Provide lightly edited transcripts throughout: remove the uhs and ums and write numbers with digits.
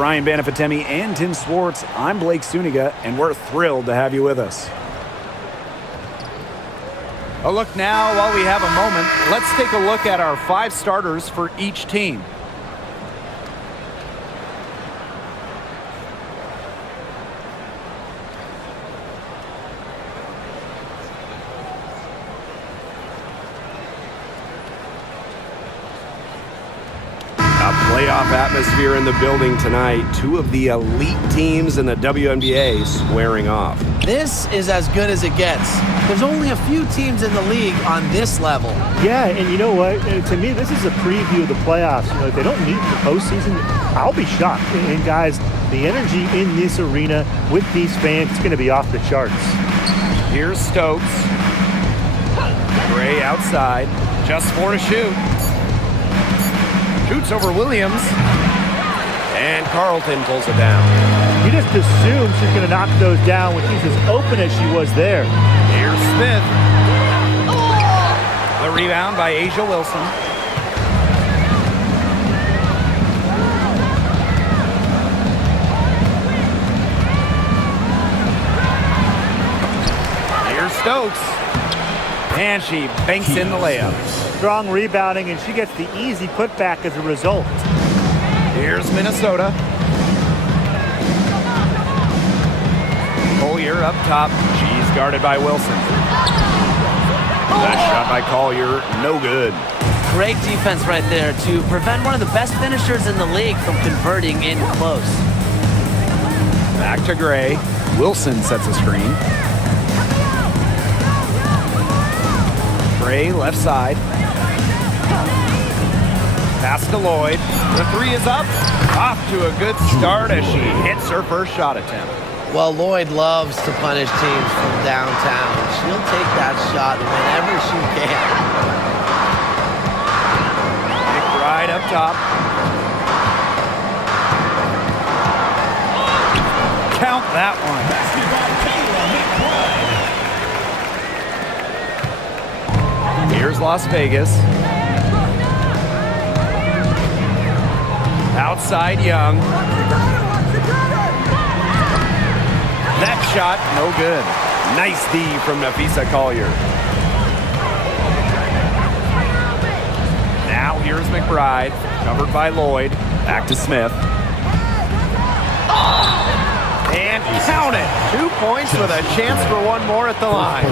Brian Banafitemi and Tim Swartz, I'm Blake Suniga, and we're thrilled to have you with us. A look now, while we have a moment, let's take a look at our 5 starters for each team. Playoff atmosphere in the building tonight. 2 of the elite teams in the WNBA squaring off. This is as good as it gets. There's only a few teams in the league on this level. Yeah, and you know what? To me, this is a preview of the playoffs. You know, if they don't meet in the postseason, I'll be shocked. And guys, the energy in this arena with these fans is going to be off the charts. Here's Stokes. Gray outside. Just 4 to shoot. Shoots over Williams. And Carlton pulls it down. You just assume she's going to knock those down when she's as open as she was there. Here's Smith. The rebound by A'ja Wilson. Here's Stokes. And she banks in the layup. Strong rebounding, and she gets the easy putback as a result. Here's Minnesota. Collier up top. She's guarded by Wilson. That shot by Collier, no good. Great defense right there to prevent one of the best finishers in the league from converting in close. Back to Gray. Wilson sets a screen. Gray left side. Pass to Lloyd. The 3 is up. Off to a good start as she hits her first shot attempt. Well, Lloyd loves to punish teams from downtown. She'll take that shot whenever she can. McBride up top. Count that one. Here's Las Vegas. Outside Young. That shot, no good. Nice D from Napheesa Collier. Now here's McBride, covered by Lloyd. Back to Smith. And count it. 2 points with a chance for one more at the line.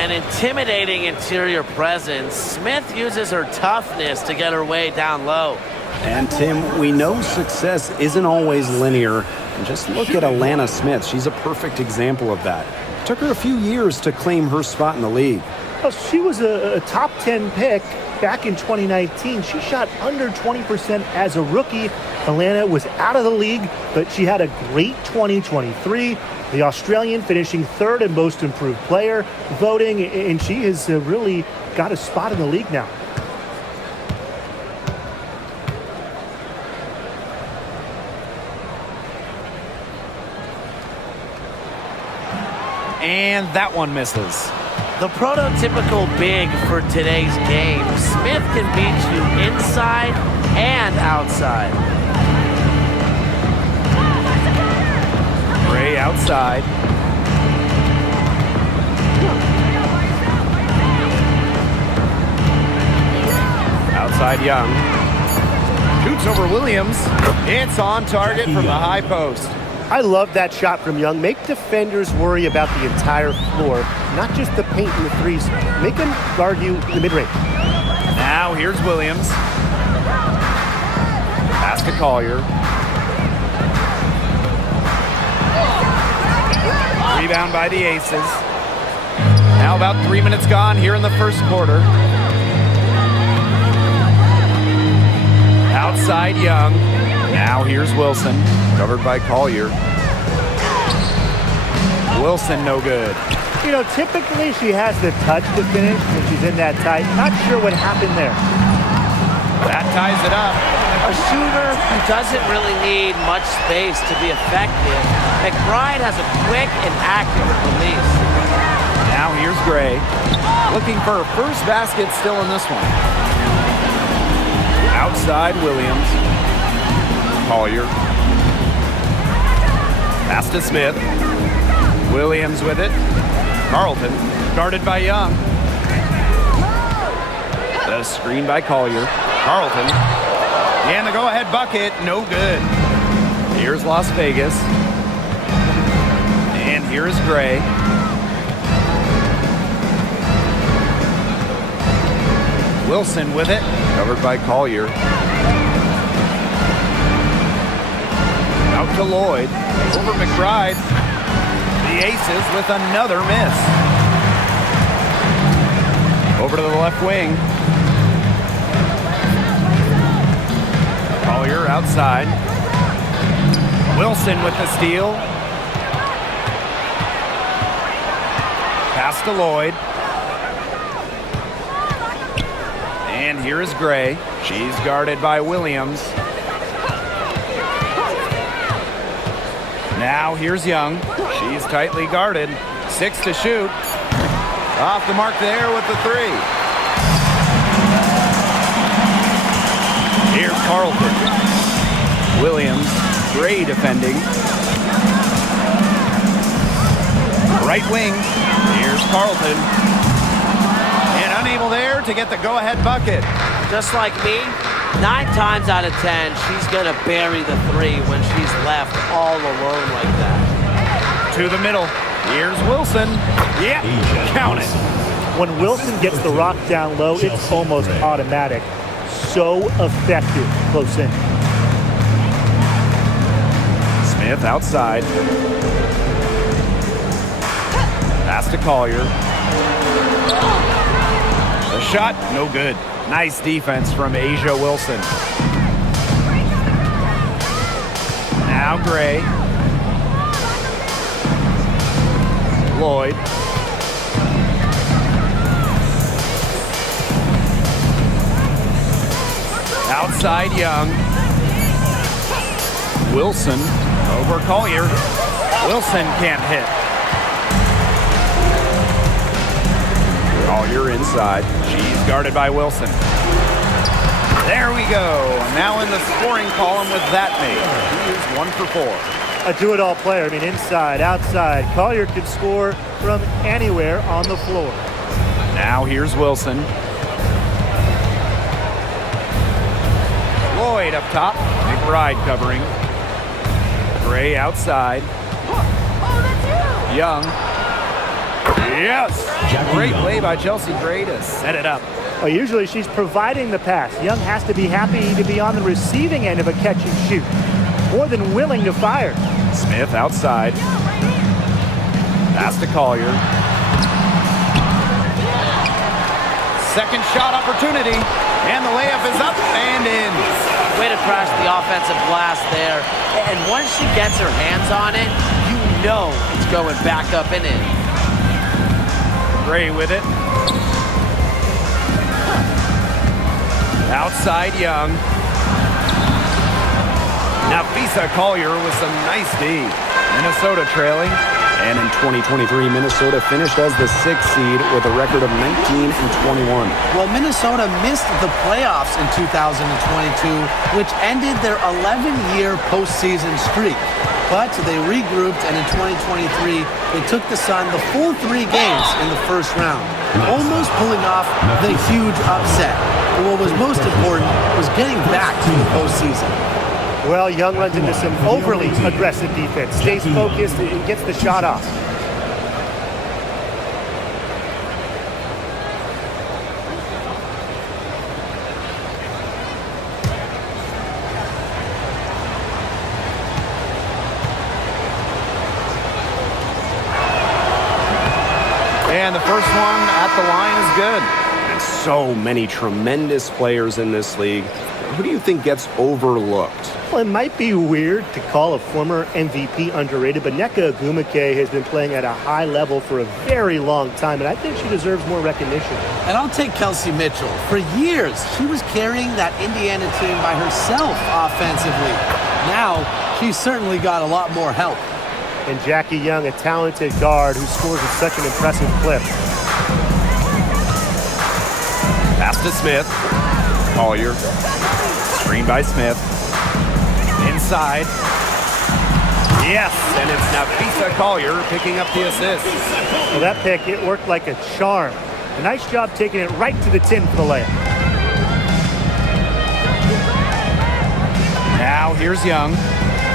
An intimidating interior presence. Smith uses her toughness to get her way down low. And Tim, we know success isn't always linear. And just look at Alana Smith. She's a perfect example of that. It took her a few years to claim her spot in the league. Well, she was a top 10 pick back in 2019. She shot under 20% as a rookie. Alana was out of the league, but she had a great 2023. The Australian finishing 3rd in most improved player voting, and she has really got a spot in the league now. And that one misses. The prototypical big for today's game. Smith can beat you inside and outside. Gray outside. Outside Young. Shoots over Williams. It's on target from the high post. I love that shot from Young. Make defenders worry about the entire floor, not just the paint and the threes. Make them guard you in the mid-range. Now here's Williams. Pass to Collier. Rebound by the Aces. Now about 3 minutes gone here in the first quarter. Outside Young. Now here's Wilson, covered by Collier. Wilson no good. You know, typically she has the touch to finish when she's in that tight. Not sure what happened there. That ties it up. A shooter who doesn't really need much space to be effective. McBride has a quick and accurate release. Now here's Gray. Looking for her first basket still in this one. Outside Williams. Collier. Pass to Smith. Williams with it. Carlton, guarded by Young. The screen by Collier. Carlton. And the go-ahead bucket, no good. Here's Las Vegas. And here's Gray. Wilson with it, covered by Collier. Out to Lloyd, over McBride. The Aces with another miss. Over to the left wing. Collier outside. Wilson with the steal. Pass to Lloyd. And here is Gray. She's guarded by Williams. Now here's Young. She's tightly guarded. 6 to shoot. Off the mark there with the 3. Here's Carlton. Williams. Gray defending. Right wing. Here's Carlton. And unable there to get the go-ahead bucket. Just like me, 9 times out of 10, she's going to bury the 3 when she's left all alone like that. To the middle. Here's Wilson. Yeah, count it. When Wilson gets the rock down low, it's almost automatic. So effective close in. Smith outside. Pass to Collier. The shot, no good. Nice defense from Asia Wilson. Now Gray. Lloyd. Outside Young. Wilson over Collier. Wilson can't hit. Collier inside. She's guarded by Wilson. There we go. Now in the scoring column with that mate. He is 1 for 4. A do-it-all player. I mean, inside, outside. Collier can score from anywhere on the floor. Now here's Wilson. Lloyd up top. McBride covering. Gray outside. Young. Yes! Great play by Chelsea Gray to set it up. Well, usually she's providing the pass. Young has to be happy to be on the receiving end of a catch and shoot. More than willing to fire. Smith outside. Pass to Collier. Second shot opportunity. And the layup is up and in. Way to crash the offensive glass there. And once she gets her hands on it, you know it's going back up and in. Gray with it. Outside Young. Nafisa Collier with some nice D. Minnesota trailing. And in 2023, Minnesota finished as the 6th seed with a record of 19-21. Well, Minnesota missed the playoffs in 2022, which ended their 11-year postseason streak. But they regrouped, and in 2023, they took the Sun the full 3 games in the first round, almost pulling off the huge upset. But what was most important was getting back to the postseason. Well, Young runs into some overly aggressive defense, stays focused, and gets the shot off. And the first one at the line is good. And so many tremendous players in this league. Who do you think gets overlooked? Well, it might be weird to call a former MVP underrated, but Nneka Ogwumike has been playing at a high level for a very long time, and I think she deserves more recognition. And I'll take Kelsey Mitchell. For years, she was carrying that Indiana team by herself offensively. Now, she's certainly got a lot more help. And Jackie Young, a talented guard who scores at such an impressive clip. Pass to Smith. Collier. Screen by Smith. Inside. Yes, and it's Nafisa Collier picking up the assist. Well, that pick, it worked like a charm. A nice job taking it right to the tin for the layup. Now here's Young.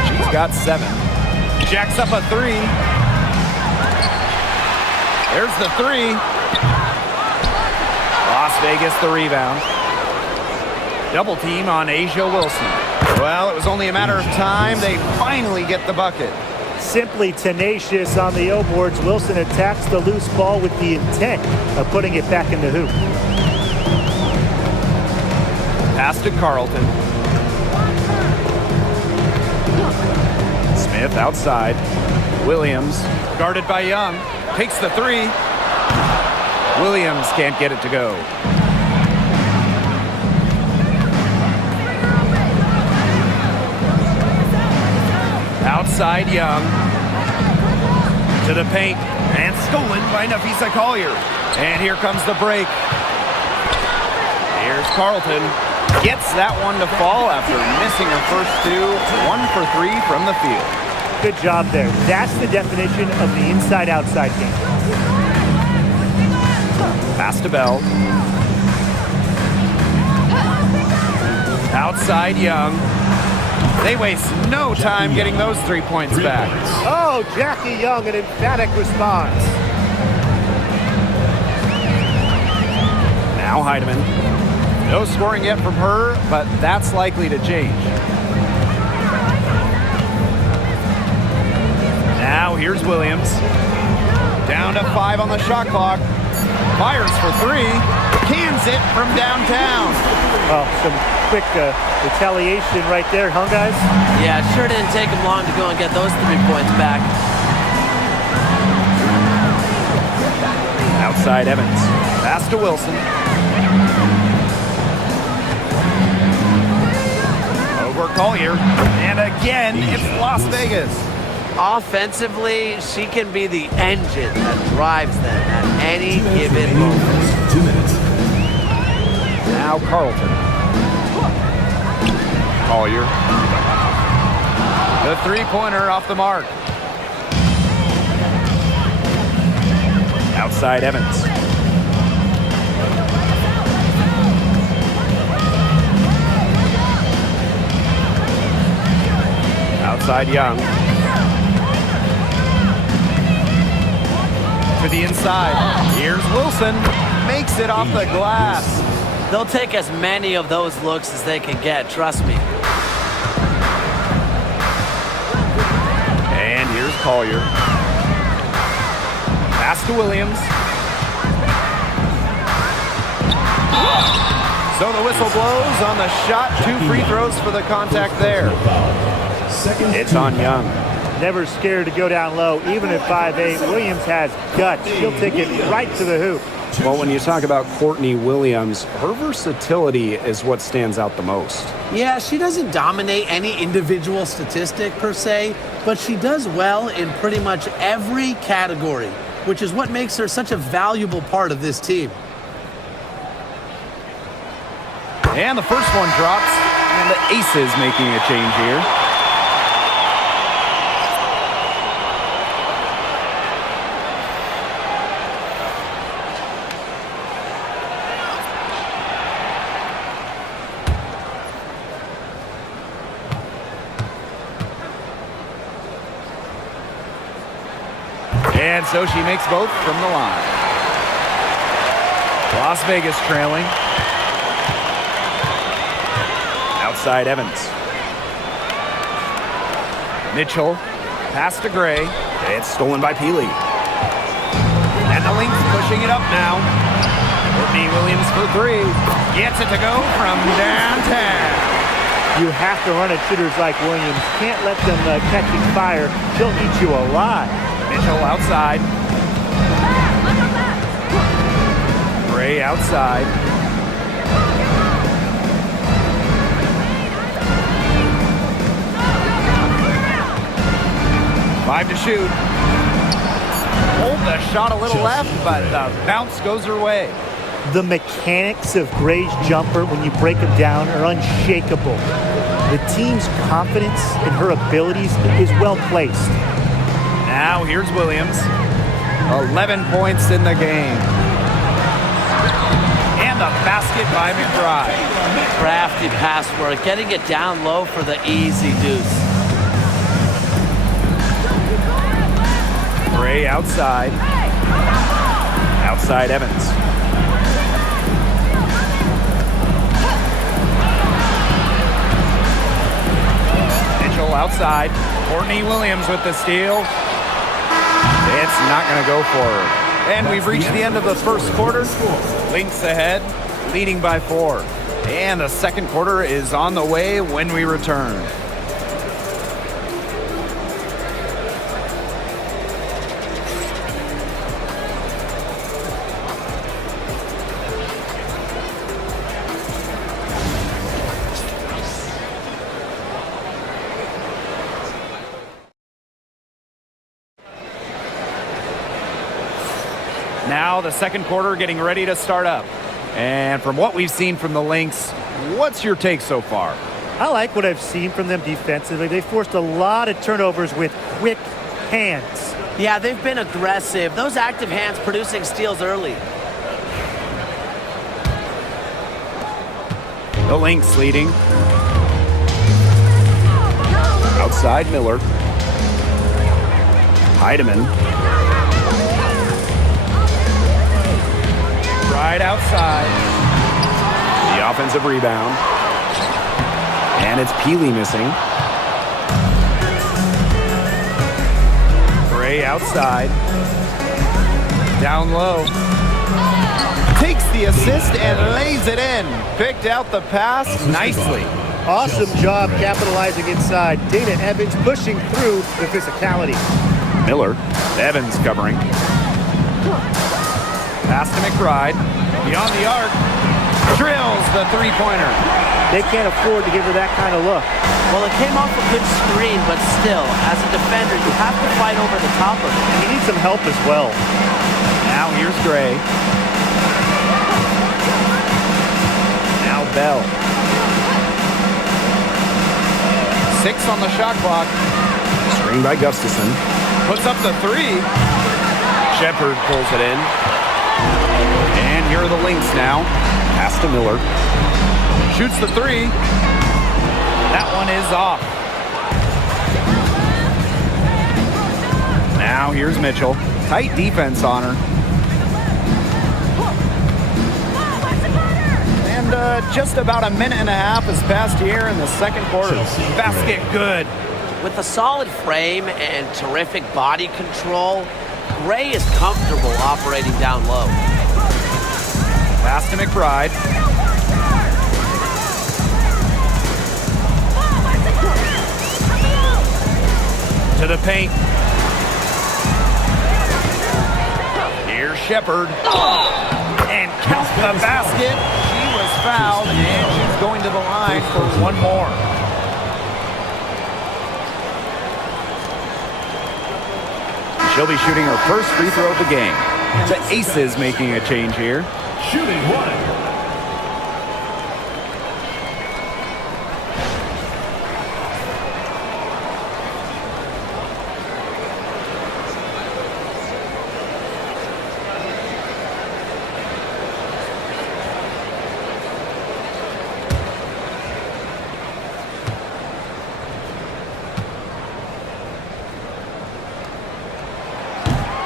She's got 7. Jacks up a 3. There's the 3. Las Vegas the rebound. Double team on Asia Wilson. Well, it was only a matter of time. They finally get the bucket. Simply tenacious on the O boards. Wilson attacks the loose ball with the intent of putting it back in the hoop. Pass to Carlton. Smith outside. Williams guarded by Young. Takes the 3. Williams can't get it to go. Outside Young. To the paint. And stolen by Nafisa Collier. And here comes the break. Here's Carlton. Gets that one to fall after missing her first 2. 1 for 3 from the field. Good job there. That's the definition of the inside-outside game. Pass to Bell. Outside Young. They waste no time getting those 3 points back. Oh, Jackie Young, an emphatic response. Now Heidemann. No scoring yet from her, but that's likely to change. Now here's Williams. Down to 5 on the shot clock. Fires for 3. Cans it from downtown. Well, some quick retaliation right there, huh, guys? Yeah, it sure didn't take him long to go and get those 3 points back. Outside Evans. Pass to Wilson. Over Collier. And again, it's Las Vegas. Offensively, she can be the engine that drives them at any given moment. 2 minutes. Now Carlton. Collier. The 3-pointer off the mark. Outside Evans. Outside Young. To the inside. Here's Wilson. Makes it off the glass. They'll take as many of those looks as they can get, trust me. And here's Collier. Pass to Williams. So the whistle blows on the shot. 2 free throws for the contact there. It's on Young. Never scared to go down low, even at 5'8". Williams has guts. She'll take it right to the hoop. Well, when you talk about Courtney Williams, her versatility is what stands out the most. Yeah, she doesn't dominate any individual statistic per se, but she does well in pretty much every category, which is what makes her such a valuable part of this team. And the first one drops, and the Aces making a change here. And so she makes both from the line. Las Vegas trailing. Outside Evans. Mitchell. Pass to Gray. It's stolen by Peely. And the Lynx pushing it up now. Courtney Williams for 3. Gets it to go from downtown. You have to run at shooters like Williams. Can't let them catching fire. She'll eat you alive. Mitchell outside. Gray outside. Five to shoot. Hold the shot a little left, but the bounce goes her way. The mechanics of Gray's jumper, when you break them down, are unshakable. The team's confidence in her abilities is well placed. Now here's Williams. 11 points in the game. And the basket by McBride. Crafty pass work, getting it down low for the easy deuce. Gray outside. Outside Evans. Mitchell outside. Courtney Williams with the steal. It's not going to go for her. And we've reached the end of the first quarter. Lynx ahead, leading by 4. And the second quarter is on the way when we return. Now the second quarter getting ready to start up. And from what we've seen from the Lynx, what's your take so far? I like what I've seen from them defensively. They forced a lot of turnovers with quick hands. Yeah, they've been aggressive. Those active hands producing steals early. The Lynx leading. Outside Miller. Heidemann. Right outside. The offensive rebound. And it's Peely missing. Gray outside. Down low. Takes the assist and lays it in. Picked out the pass nicely. Awesome job capitalizing inside. Dana Evans pushing through the physicality. Miller. Evans covering. Pass to McBride. Beyond the arc. Drills the three-pointer. They can't afford to give her that kind of look. Well, it came off a good screen, but still, as a defender, you have to fight over the top of it. And you need some help as well. Now here's Gray. Now Bell. 6 on the shot clock. Screen by Gustafson. Puts up the 3. Shepard pulls it in. And here are the Lynx now. Pass to Miller. Shoots the 3. That one is off. Now here's Mitchell. Tight defense on her. And just about a minute and a half has passed here in the second quarter. Basket good. With a solid frame and terrific body control, Gray is comfortable operating down low. Pass to McBride. To the paint. Here's Shepard. And counts the basket. She was fouled, and she's going to the line for one more. She'll be shooting her first free throw of the game. The Aces making a change here. Shooting 1.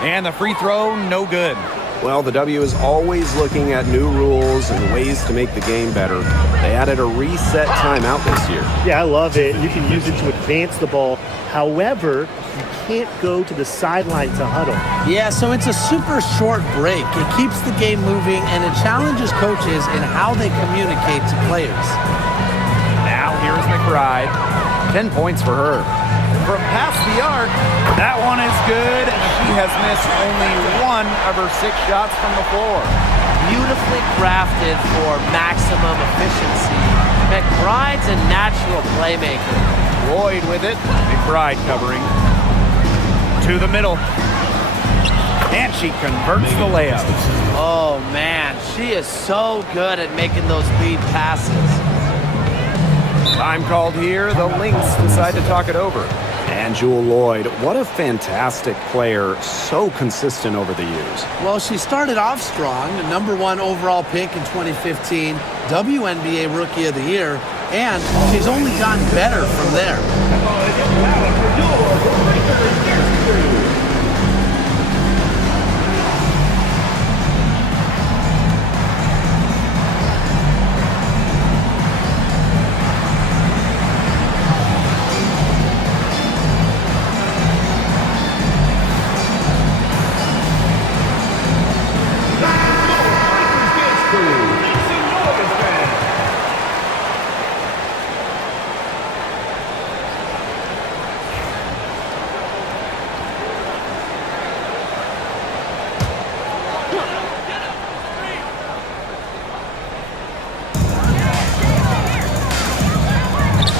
And the free throw, no good. Well, the W is always looking at new rules and ways to make the game better. They added a reset timeout this year. Yeah, I love it. You can use it to advance the ball. However, you can't go to the sideline to huddle. Yeah, so it's a super short break. It keeps the game moving, and it challenges coaches in how they communicate to players. Now here's McBride. 10 points for her. From past the arc, that one is good. She has missed only 1 of her 6 shots from the floor. Beautifully crafted for maximum efficiency. McBride's a natural playmaker. Lloyd with it. McBride covering. To the middle. And she converts the layup. Oh, man. She is so good at making those lead passes. Time called here. The Lynx decide to talk it over. And Jewel Lloyd, what a fantastic player, so consistent over the years. Well, she started off strong, the #1 overall pick in 2015, WNBA Rookie of the Year, and she's only gotten better from there.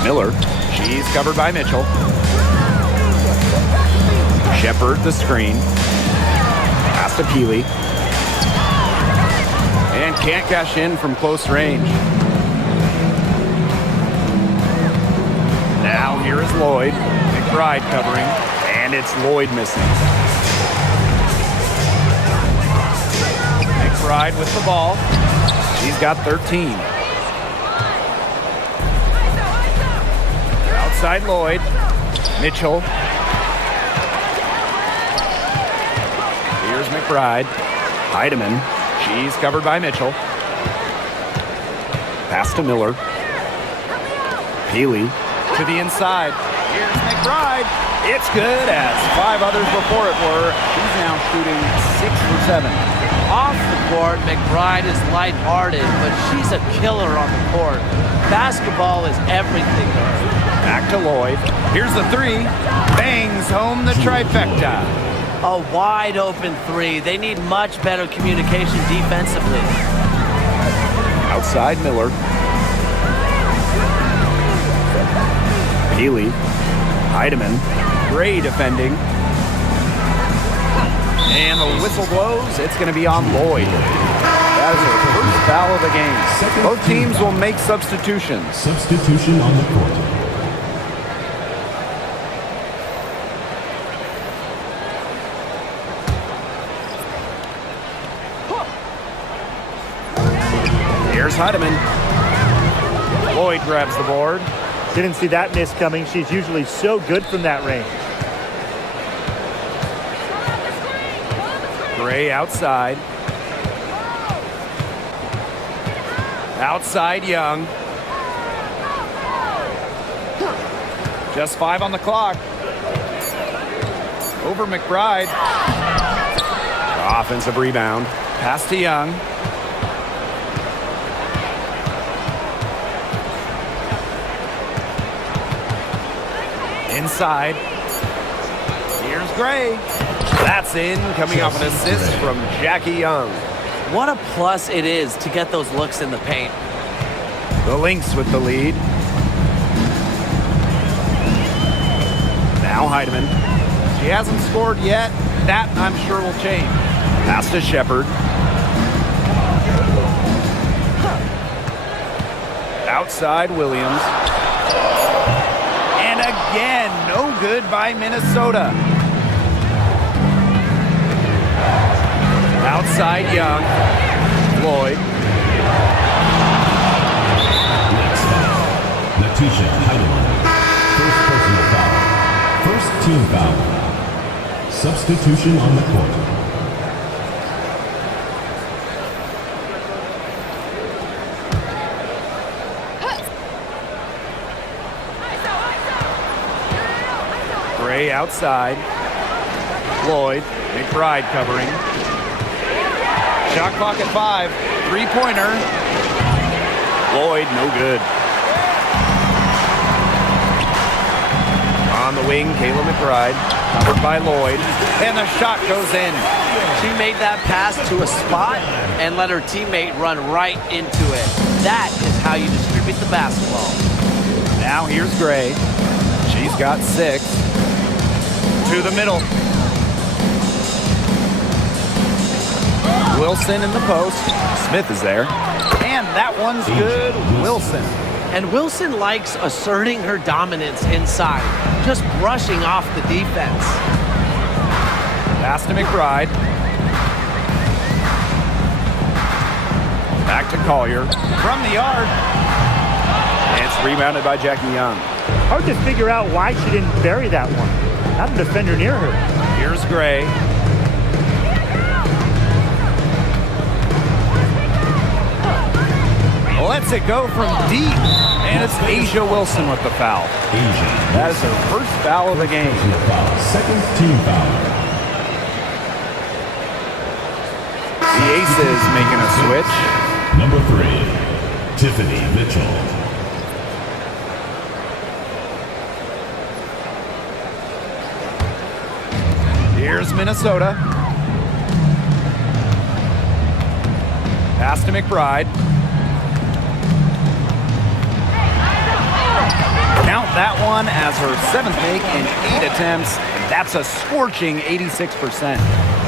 Miller, she's covered by Mitchell. Shepard the screen. Pass to Peely. And can't cash in from close range. Now here is Lloyd. McBride covering. And it's Lloyd missing. McBride with the ball. She's got 13. Outside Lloyd. Mitchell. Here's McBride. Heidemann. She's covered by Mitchell. Pass to Miller. Peely to the inside. Here's McBride. It's good, as 5 others before it were. She's now shooting 6 for 7. Off the court, McBride is lighthearted, but she's a killer on the court. Basketball is everything to her. Back to Lloyd. Here's the 3. Bangs home the trifecta. A wide open 3. They need much better communication defensively. Outside Miller. Peely. Heidemann. Gray defending. And the whistle blows. It's going to be on Lloyd. That is the first foul of the game. Both teams will make substitutions. Substitution on the court. Here's Heidemann. Lloyd grabs the board. Didn't see that miss coming. She's usually so good from that range. Gray outside. Outside Young. Just 5 on the clock. Over McBride. Offensive rebound. Pass to Young. Inside. Here's Gray. That's in, coming off an assist from Jackie Young. What a plus it is to get those looks in the paint. The Lynx with the lead. Now Heidemann. She hasn't scored yet. That, I'm sure, will change. Pass to Shepard. Outside Williams. And again, no good by Minnesota. Outside Young. Lloyd. Next foul. Natisha Heidemann. First personal foul. First team foul. Substitution on the court. Gray outside. Lloyd. McBride covering. Shot clock at 5. 3-pointer. Lloyd, no good. On the wing, Kayla McBride. Covered by Lloyd. And the shot goes in. She made that pass to a spot and let her teammate run right into it. That is how you distribute the basketball. Now here's Gray. She's got 6. To the middle. Wilson in the post. Smith is there. And that one's good. Wilson. And Wilson likes asserting her dominance inside, just brushing off the defense. Pass to McBride. Back to Collier. From the yard. And it's rebounded by Jackie Young. Hard to figure out why she didn't bury that one. Not a defender near her. Here's Gray. Lets it go from deep. And it's Asia Wilson with the foul. That is her first foul of the game. Second team foul. The Aces making a switch. Number 3, Tiffany Mitchell. Here's Minnesota. Pass to McBride. Count that one as her 7th make in 8 attempts. That's a scorching 86%.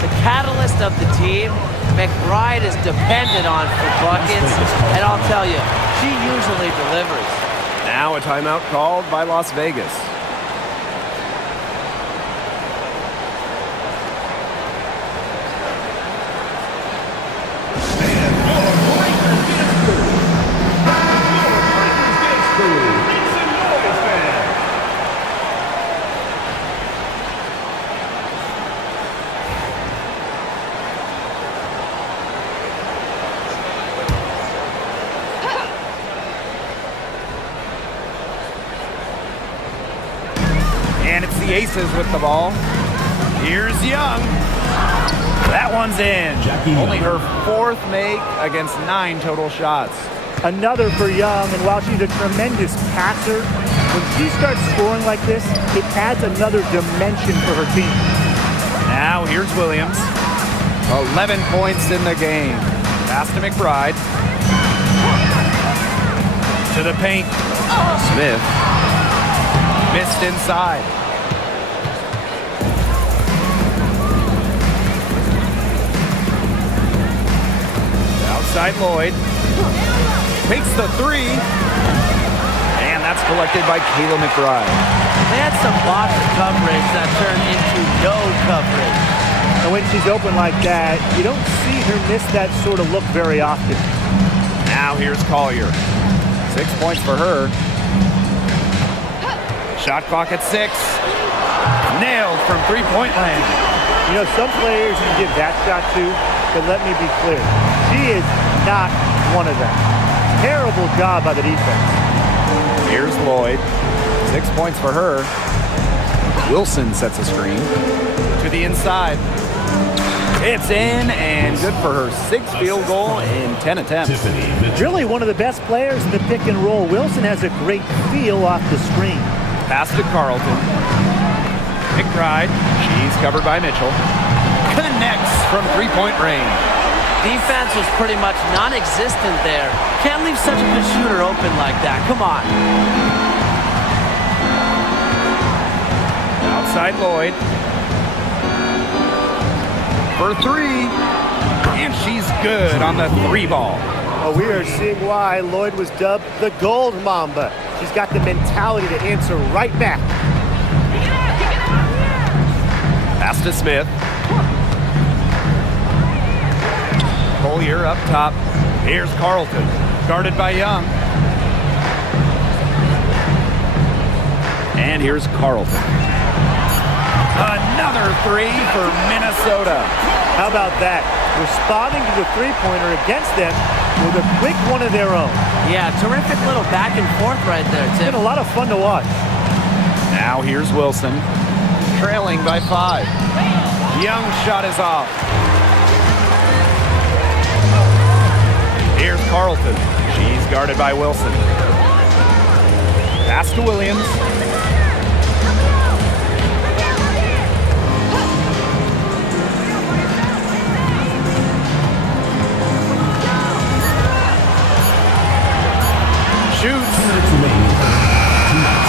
The catalyst of the team, McBride is dependent on for buckets, and I'll tell you, she usually delivers. Now a timeout called by Las Vegas. And it's the Aces with the ball. Here's Young. That one's in. Only her 4th make against 9 total shots. Another for Young, and while she's a tremendous passer, when she starts scoring like this, it adds another dimension for her team. Now here's Williams. 11 points in the game. Pass to McBride. To the paint. Smith. Missed inside. Outside Lloyd. Takes the 3. And that's collected by Kayla McBride. They had some botched coverage that turned into no coverage. And when she's open like that, you don't see her miss that sort of look very often. Now here's Collier. 6 points for her. Shot clock at 6. Nailed from 3-point land. You know, some players you can give that shot to, but let me be clear. She is not one of them. Terrible job by the defense. Here's Lloyd. 6 points for her. Wilson sets a screen. To the inside. It's in and good for her 6th field goal in 10 attempts. Really one of the best players in the pick and roll. Wilson has a great feel off the screen. Pass to Carlton. McBride. She's covered by Mitchell. Connects from 3-point range. Defense was pretty much non-existent there. Can't leave such a good shooter open like that. Come on. Outside Lloyd. For 3. And she's good on the 3 ball. Well, we are seeing why Lloyd was dubbed the Gold Mamba. She's got the mentality to answer right back. Pass to Smith. Collier up top. Here's Carlton. Guarded by Young. And here's Carlton. Another 3 for Minnesota. How about that? Responding to the three-pointer against them with a quick one of their own. Yeah, terrific little back and forth right there, Tim. It's been a lot of fun to watch. Now here's Wilson. Trailing by 5. Young's shot is off. Here's Carlton. She's guarded by Wilson. Pass to Williams. Shoots.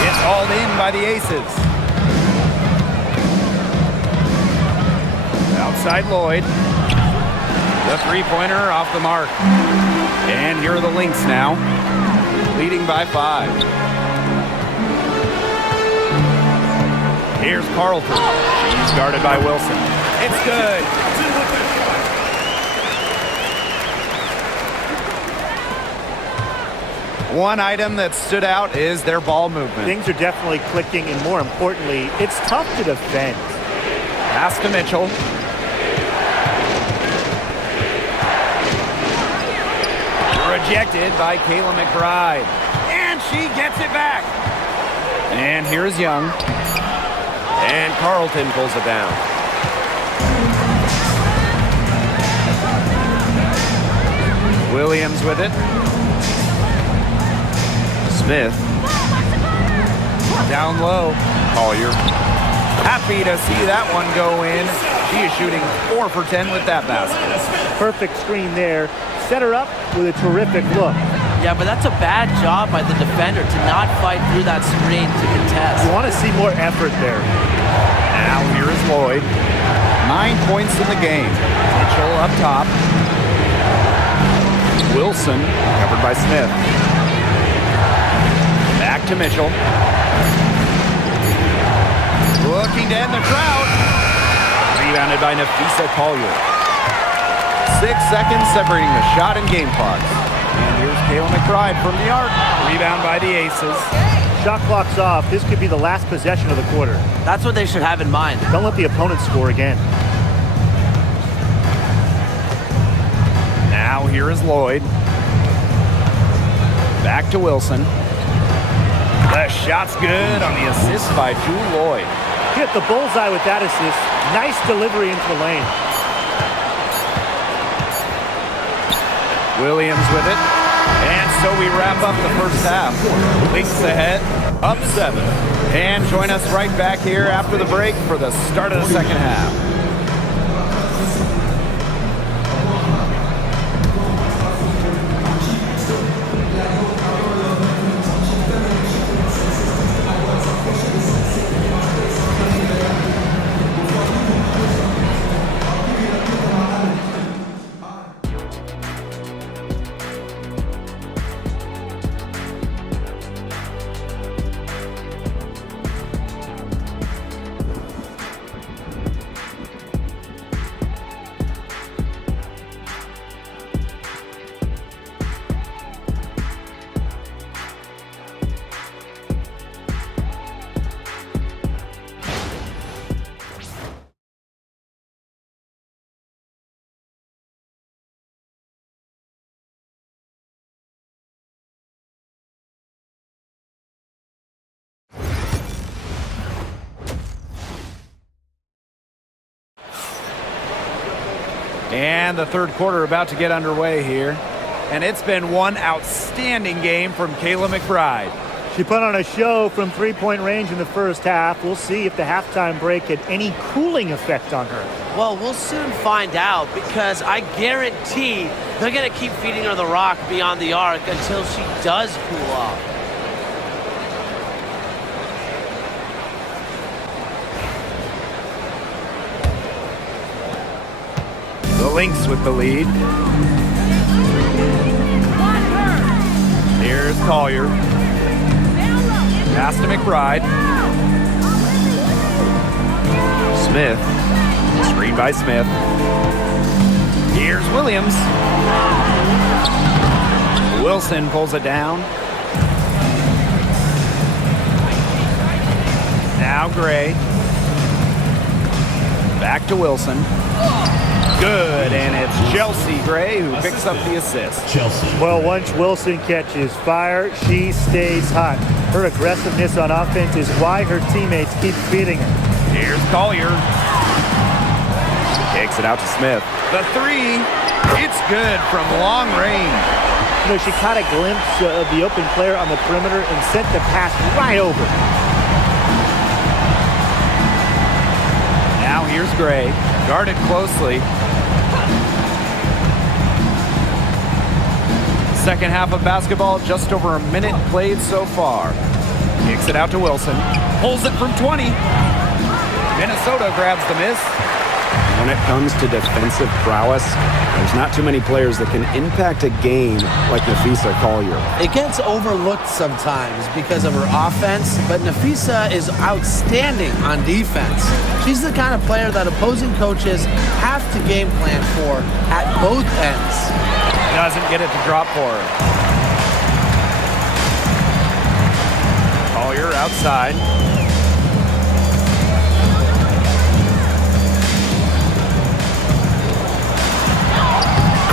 It's hauled in by the Aces. Outside Lloyd. The 3-pointer off the mark. And here are the Lynx now. leading by 5. Here's Carlton. She's guarded by Wilson. It's good. One item that stood out is their ball movement. Things are definitely clicking, and more importantly, it's tough to defend. Pass to Mitchell. Rejected by Kayla McBride. And she gets it back. And here's Young. And Carlton pulls it down. Williams with it. Smith. Down low. Collier. Happy to see that one go in. She is shooting 4 for 10 with that basket. Perfect screen there. Set her up with a terrific look. Yeah, but that's a bad job by the defender to not fight through that screen to contest. You want to see more effort there. Now here is Lloyd. 9 points in the game. Mitchell up top. Wilson covered by Smith. Back to Mitchell. Looking to end the drought. Rebounded by Nafisa Collier. 6 seconds separating the shot and game clock. And here's Kayla McBride from the arc. Rebound by the Aces. Shot clock's off. This could be the last possession of the quarter. That's what they should have in mind. Don't let the opponent score again. Now here is Lloyd. Back to Wilson. The shot's good on the assist by Drew Lloyd. Hit the bullseye with that assist. Nice delivery into the lane. Williams with it. And so we wrap up the first half. Lynx ahead, up 7. And join us right back here after the break for the start of the second half. And the third quarter about to get underway here. And it's been one outstanding game from Kayla McBride. She put on a show from three-point range in the first half. We'll see if the halftime break had any cooling effect on her. Well, we'll soon find out, because I guarantee they're going to keep feeding her the rock beyond the arc until she does cool off. The Lynx with the lead. Here's Collier. Pass to McBride. Smith. Screen by Smith. Here's Williams. Wilson pulls it down. Now Gray. Back to Wilson. Good, and it's Chelsea Gray who picks up the assist. Chelsea. Well, once Wilson catches fire, she stays hot. Her aggressiveness on offense is why her teammates keep feeding her. Here's Collier. Takes it out to Smith. The three, it's good from long range. You know, she caught a glimpse of the open player on the perimeter and sent the pass right over. Now here's Gray, guarded closely. Second half of basketball, just over a minute played so far. Kicks it out to Wilson. Pulls it from 20. Minnesota grabs the miss. when it comes to defensive prowess, there's not too many players that can impact a game like Napheesa Collier. It gets overlooked sometimes because of her offense, but Napheesa is outstanding on defense. She's the kind of player that opposing coaches have to game plan for at both ends. Doesn't get it to drop for her. Collier outside.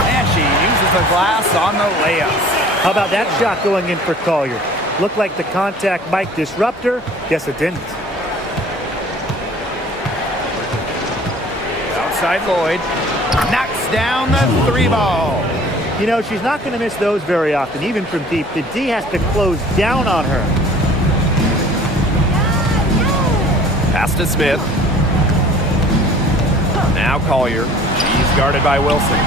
And she uses the glass on the layup. How about that shot going in for Collier? Looked like the contact might disrupt her. Guess it didn't. Outside Lloyd. Knocks down the three ball. You know, she's not going to miss those very often, even from deep. The D has to close down on her. Pass to Smith. Now Collier. She's guarded by Wilson.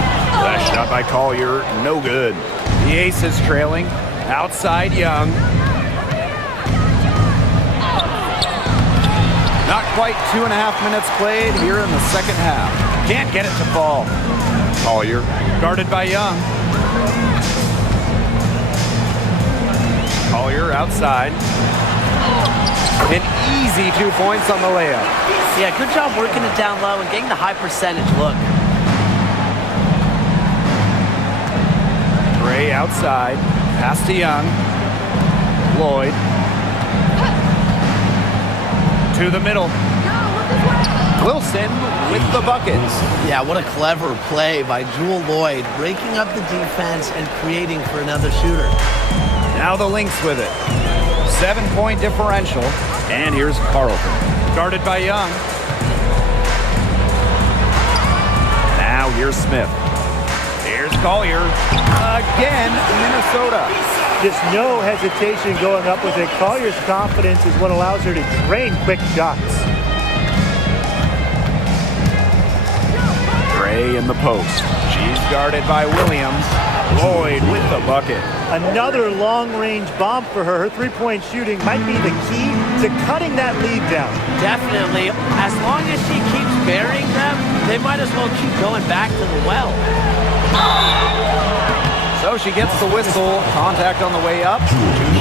Last shot by Collier, no good. The Ace is trailing. Outside Young. Not quite 2.5 minutes played here in the second half. Can't get it to fall. Collier guarded by Young. Collier outside. An easy 2 points on the layup. Yeah, good job working it down low and getting the high percentage look. Gray outside. Pass to Young. Lloyd. To the middle. Wilson with the bucket. Yeah, what a clever play by Jewel Lloyd, breaking up the defense and creating for another shooter. Now the Lynx with it. 7-point differential. And here's Carlton. Guarded by Young. Now here's Smith. Here's Collier. Again, Minnesota. Just no hesitation going up with it. Collier's confidence is what allows her to drain quick shots. Gray in the post. She's guarded by Williams. Lloyd with the bucket. Another long-range bomb for her. Her three-point shooting might be the key to cutting that lead down. Definitely. As long as she keeps burying them, they might as well keep going back to the well. So she gets the whistle. Contact on the way up. 2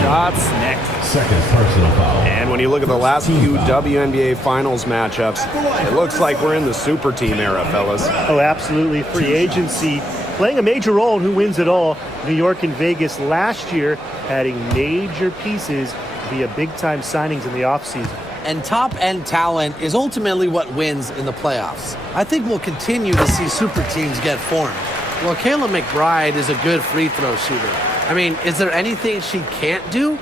shots next. Second personal foul. And when you look at the last few WNBA Finals matchups, it looks like we're in the super team era, fellas. Oh, absolutely. Free agency playing a major role in who wins it all. New York and Vegas last year adding major pieces via big-time signings in the offseason. And top-end talent is ultimately what wins in the playoffs. I think we'll continue to see super teams get formed. Well, Kayla McBride is a good free throw shooter. I mean, is there anything she can't do?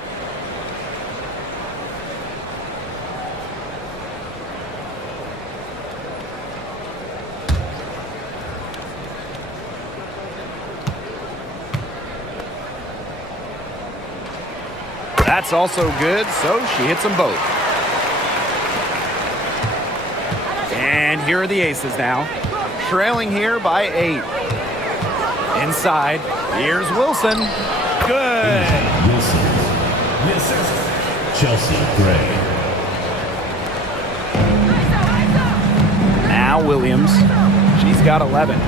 That's also good, so she hits them both. And here are the Aces now. Trailing here by 8. Inside, here's Wilson. Good. Wilson. Chelsea Gray. Now Williams. She's got 11.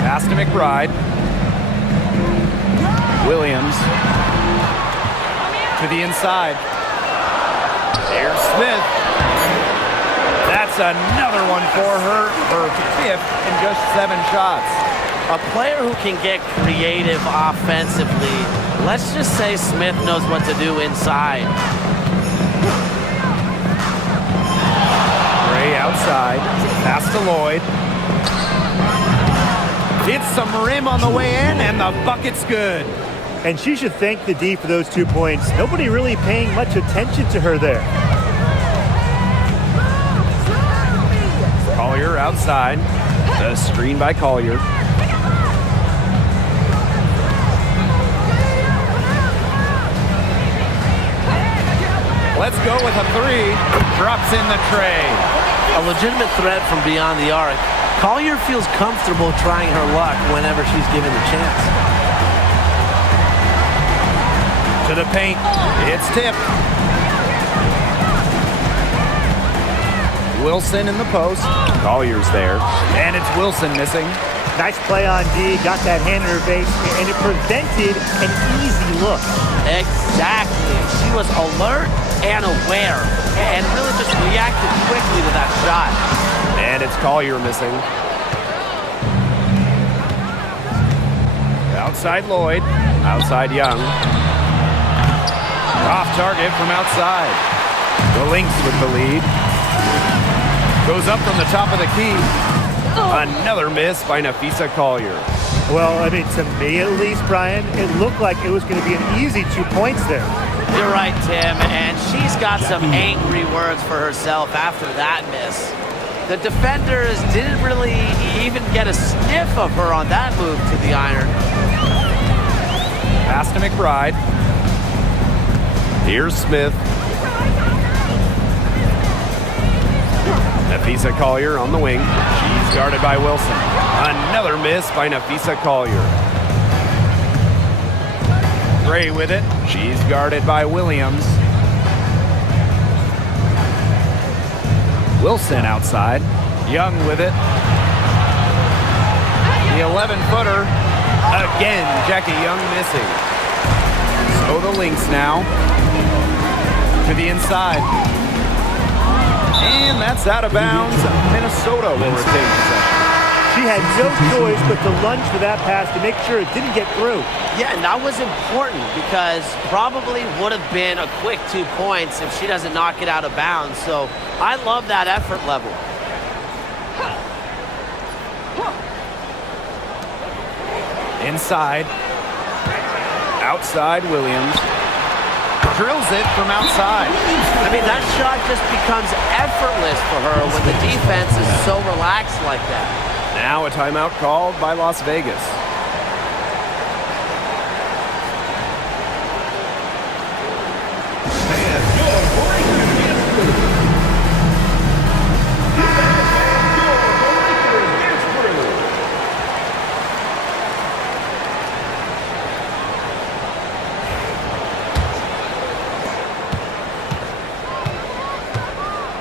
Pass to McBride. Williams. To the inside. There's Smith. That's another one for her. Her 5th in just 7 shots. A player who can get creative offensively. Let's just say Smith knows what to do inside. Gray outside. Pass to Lloyd. Hits some rim on the way in, and the bucket's good. And she should thank the D for those 2 points. Nobody really paying much attention to her there. Collier outside. The screen by Collier. Let's go with a 3. Drops in the tray. A legitimate threat from beyond the arc. Collier feels comfortable trying her luck whenever she's given the chance. To the paint. It's tipped. Wilson in the post. Collier's there. And it's Wilson missing. Nice play on D. Got that hand in her face, and it prevented an easy look. Exactly. She was alert and aware and really just reacted quickly to that shot. And it's Collier missing. Outside Lloyd. Outside Young. Off target from outside. The Lynx with the lead. Goes up from the top of the key. Another miss by Napheesa Collier. Well, I mean, to me at least, Brian, it looked like it was going to be an easy 2 points there. You're right, Tim, and she's got some angry words for herself after that miss. The defenders didn't really even get a sniff of her on that move to the iron. Pass to McBride. Here's Smith. Napheesa Collier on the wing. She's guarded by Wilson. Another miss by Napheesa Collier. Gray with it. She's guarded by Williams. Wilson outside. Young with it. The 11-footer. Again, Jackie Young missing. So the Lynx now to the inside. And that's out of bounds. Minnesota will retain possession. She had no choice but to lunge for that pass to make sure it didn't get through. Yeah, and that was important because probably would have been a quick 2 points if she doesn't knock it out of bounds. So I love that effort level. Inside. Outside Williams. Drills it from outside. I mean, that shot just becomes effortless for her when the defense is so relaxed like that. Now a timeout called by Las Vegas.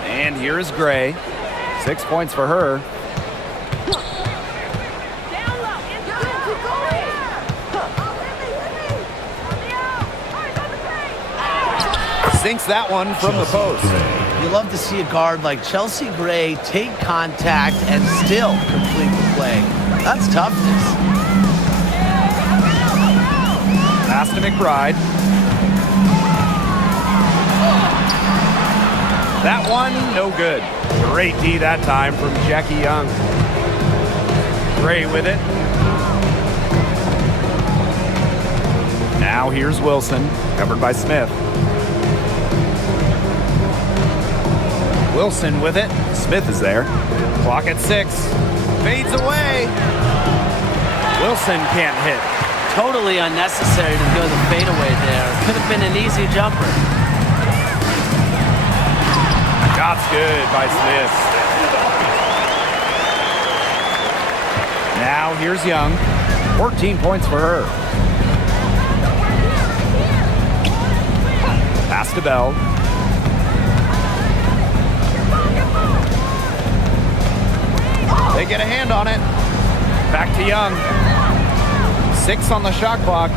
And here is Gray. 6 points for her. Sinks that one from the post. You love to see a guard like Chelsea Gray take contact and still complete the play. That's toughness. Pass to McBride. That one, no good. Great D that time from Jackie Young. Gray with it. Now here's Wilson, covered by Smith. Wilson with it. Smith is there. Clock at 6. Fades away. Wilson can't hit. Totally unnecessary to go the fadeaway there. Could have been an easy jumper. Shot's good by Smith. Now here's Young. 14 points for her. Pass to Bell. They get a hand on it. Back to Young. 6 on the shot clock.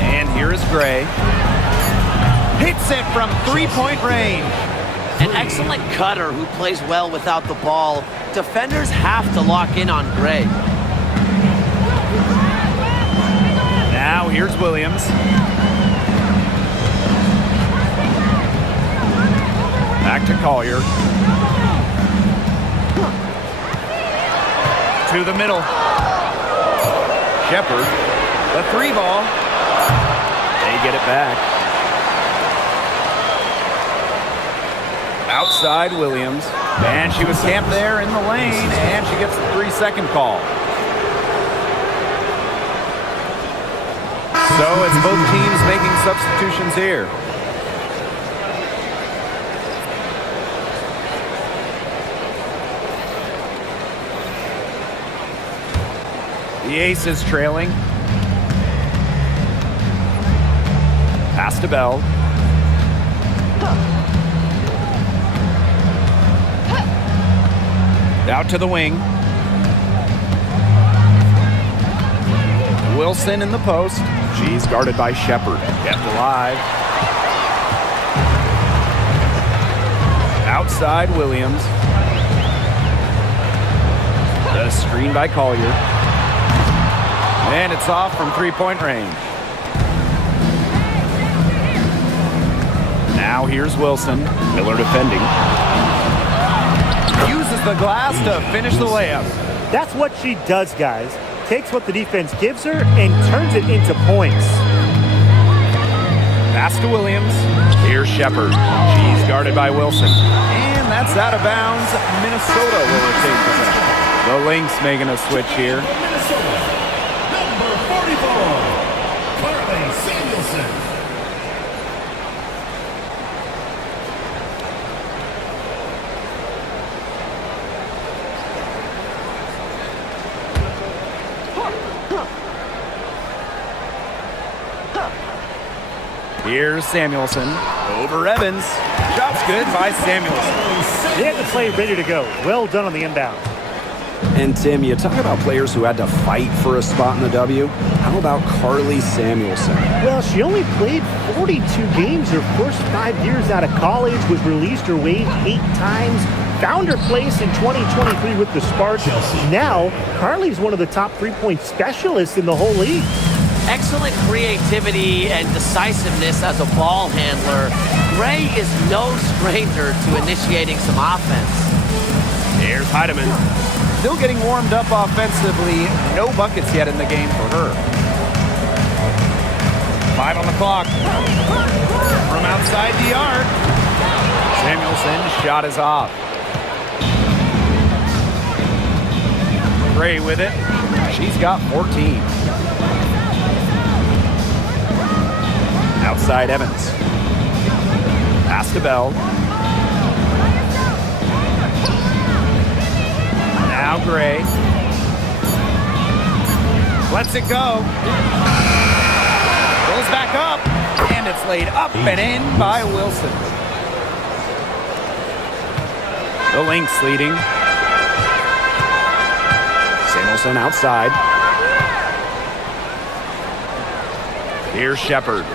And here is Gray. Hits it from 3-point range. An excellent cutter who plays well without the ball. Defenders have to lock in on Gray. Now here's Williams. Back to Collier. To the middle. Shepard. The 3 ball. They get it back. Outside Williams. And she was camped there in the lane, and she gets the 3-second call. So it's both teams making substitutions here. The ace is trailing. Pass to Bell. Out to the wing. Wilson in the post. She's guarded by Shepard. Kept alive. Outside Williams. The screen by Collier. And it's off from three-point range. Now here's Wilson. Miller defending. Uses the glass to finish the layup. That's what she does, guys. Takes what the defense gives her and turns it into points. Pass to Williams. Here's Shepard. She's guarded by Wilson. And that's out of bounds. Minnesota will retain possession. The Lynx making a switch here. Minnesota, number 44, Carly Samuelson. Here's Samuelson. Over Evans. Shot's good by Samuelson. They had the play ready to go. Well done on the inbound. And Tim, you talk about players who had to fight for a spot in the W. How about Carly Samuelson? Well, she only played 42 games her first 5 years out of college, was released or waived 8 times, found her place in 2023 with the Sparks. Now, Carly's one of the top three-point specialists in the whole league. Excellent creativity and decisiveness as a ball handler. Gray is no stranger to initiating some offense. Here's Heidemann. Still getting warmed up offensively. No buckets yet in the game for her. 5 on the clock. From outside the arc. Samuelson's shot is off. Gray with it. She's got 14. Outside Evans. Pass to Bell. Now Gray. Lets it go. Goes back up. And it's laid up and in by Wilson. The Lynx leading. Samuelson outside. Here's Shepard.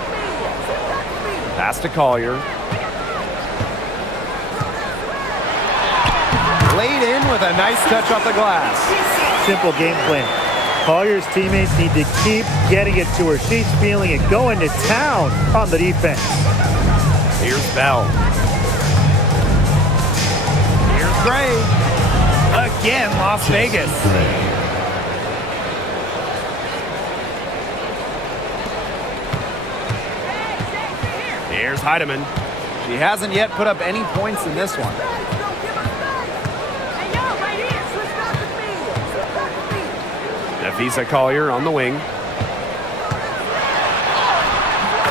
Pass to Collier. Laid in with a nice touch off the glass. Simple game plan. Collier's teammates need to keep getting it to her. She's feeling it, going to town on the defense. Here's Bell. Here's Gray. Again, Las Vegas. Here's Heidemann. She hasn't yet put up any points in this one. Nafisa Collier on the wing.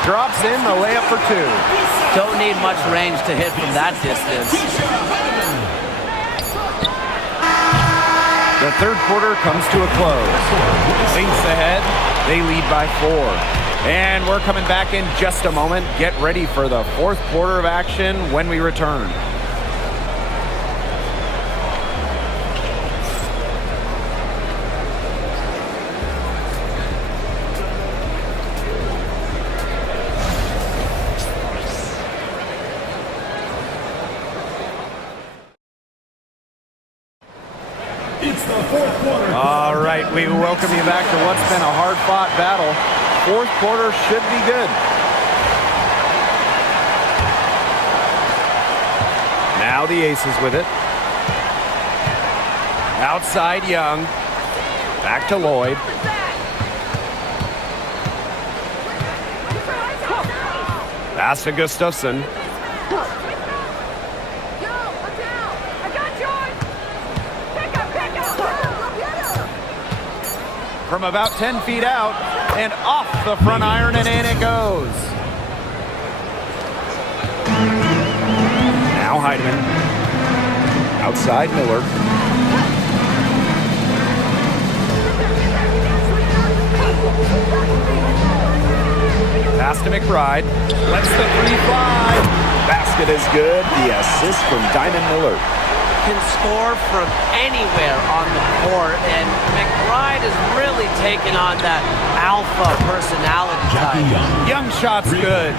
Drops in the layup for 2. Don't need much range to hit from that distance. The third quarter comes to a close. Lynx ahead. They lead by 4. And we're coming back in just a moment. Get ready for the fourth quarter of action when we return. It's the fourth quarter. All right, we welcome you back to what's been a hard-fought battle. Fourth quarter should be good. Now the Aces with it. Outside Young. Back to Lloyd. Pass to Gustafson. From about 10 feet out and off the front iron, and in it goes. Now Heidemann. Outside Miller. Pass to McBride. Lets the 3 fly. Basket is good. The assist from Diamond Miller. can score from anywhere on the court, and McBride has really taken on that alpha personality type. Young shot's good.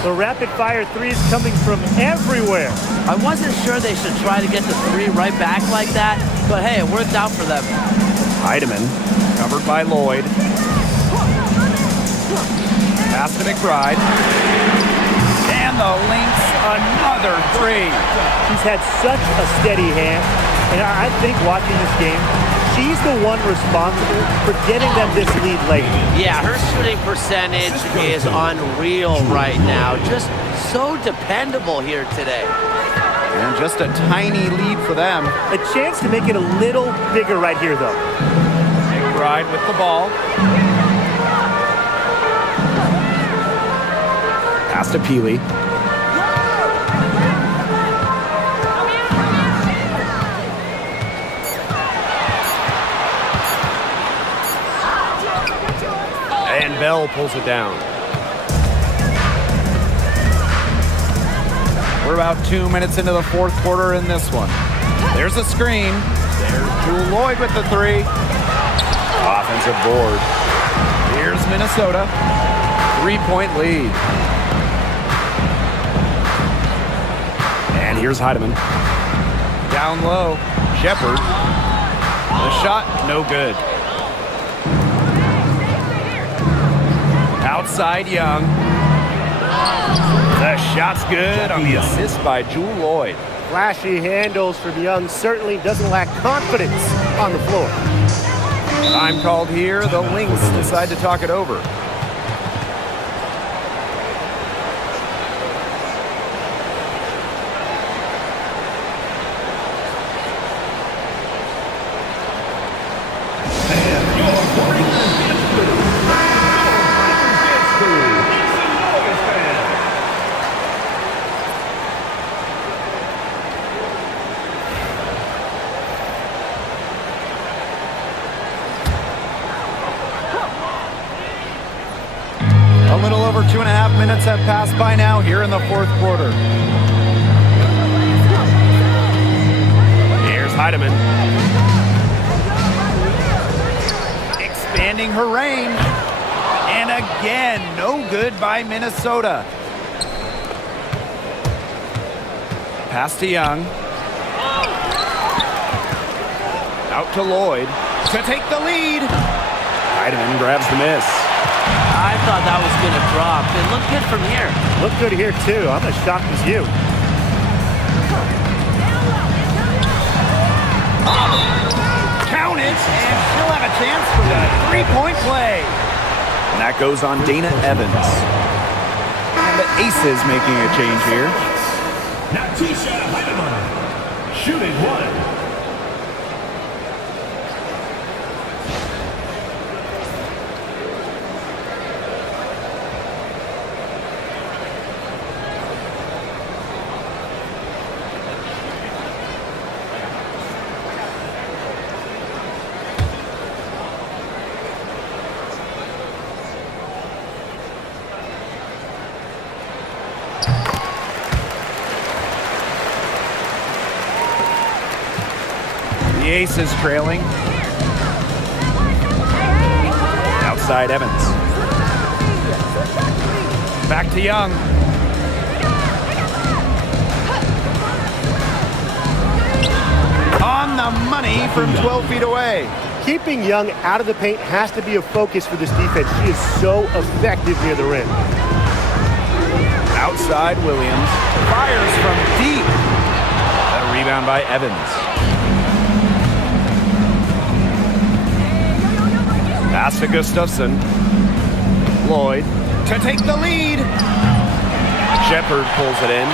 The rapid-fire threes coming from everywhere. I wasn't sure they should try to get the three right back like that, but hey, it worked out for them. Heidemann, covered by Lloyd. Pass to McBride. And the Lynx, another three. She's had such a steady hand, and I think watching this game, she's the one responsible for getting them this lead late. Yeah, her shooting percentage is unreal right now. Just so dependable here today. And just a tiny lead for them. A chance to make it a little bigger right here, though. McBride with the ball. Pass to Peely. And Bell pulls it down. We're about 2 minutes into the fourth quarter in this one. There's a screen. There's Jewel Lloyd with the three. Offensive board. Here's Minnesota. 3-point lead. And here's Heidemann. Down low. Shepard. The shot, no good. Outside Young. The shot's good on the assist by Jewel Lloyd. Flashy handles from Young, certainly doesn't lack confidence on the floor. Time called here. The Lynx decide to talk it over. A little over 2.5 minutes have passed by now here in the fourth quarter. Here's Heidemann. Expanding her range. And again, no good by Minnesota. Pass to Young. Out to Lloyd to take the lead. Heidemann grabs the miss. I thought that was going to drop. It looked good from here. Looked good here, too. I'm as shocked as you. Count it, and she'll have a chance for the three-point play. And that goes on Dana Evans. And the Aces making a change here. Natisha Heidemann, shooting one. The Aces trailing. Outside Evans. Back to Young. On the money from 12 feet away. Keeping Young out of the paint has to be a focus for this defense. She is so effective near the rim. Outside Williams. Fires from deep. A rebound by Evans. Pass to Gustafson. Lloyd to take the lead. Shepard pulls it in.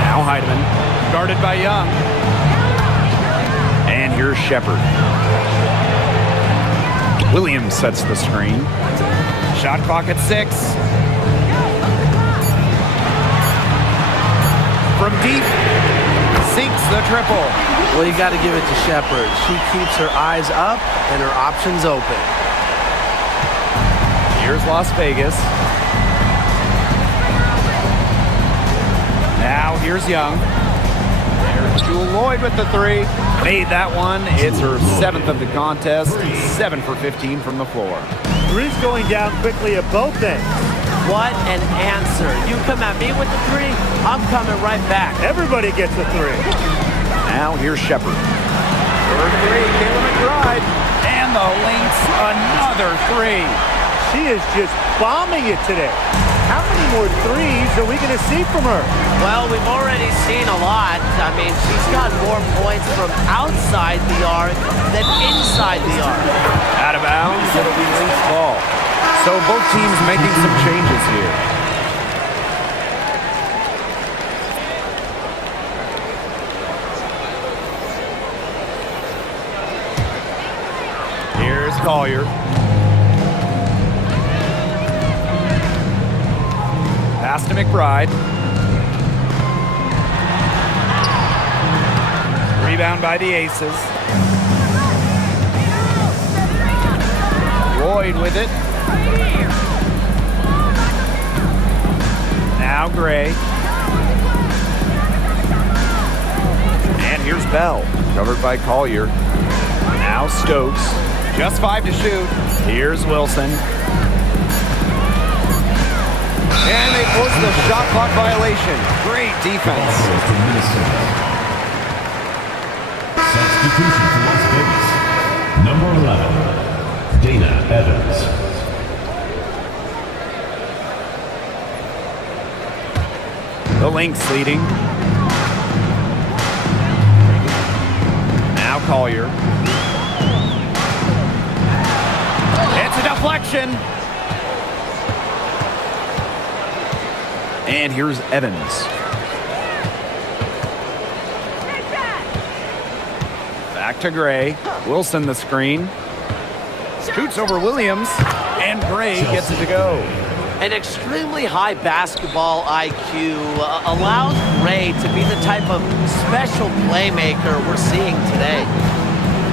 Now Heidemann, guarded by Young. And here's Shepard. Williams sets the screen. Shot clock at 6. From deep. Sinks the triple. Well, you got to give it to Shepard. She keeps her eyes up and her options open. Here's Las Vegas. Now here's Young. There's Jewel Lloyd with the three. Made that one. It's her 7th of the contest. 7 for 15 from the floor. Three's going down quickly at both ends. What an answer. You come at me with the three, I'm coming right back. Everybody gets a three. Now here's Shepard. For three, Kayla McBride. And the Lynx, another three. She is just bombing it today. How many more threes are we going to see from her? Well, we've already seen a lot. I mean, she's got more points from outside the arc than inside the arc. Out of bounds, it'll be Lynx ball. So both teams making some changes here. Here's Collier. Pass to McBride. Rebound by the Aces. Lloyd with it. Now Gray. And here's Bell, covered by Collier. Now Stokes. Just 5 to shoot. Here's Wilson. And they force the shot clock violation. Great defense. Substitution for Las Vegas. Number 11, Dana Evans. The Lynx leading. Now Collier. It's a deflection. And here's Evans. Back to Gray. Wilson the screen. Shoots over Williams. And Gray gets it to go. An extremely high basketball IQ allows Gray to be the type of special playmaker we're seeing today.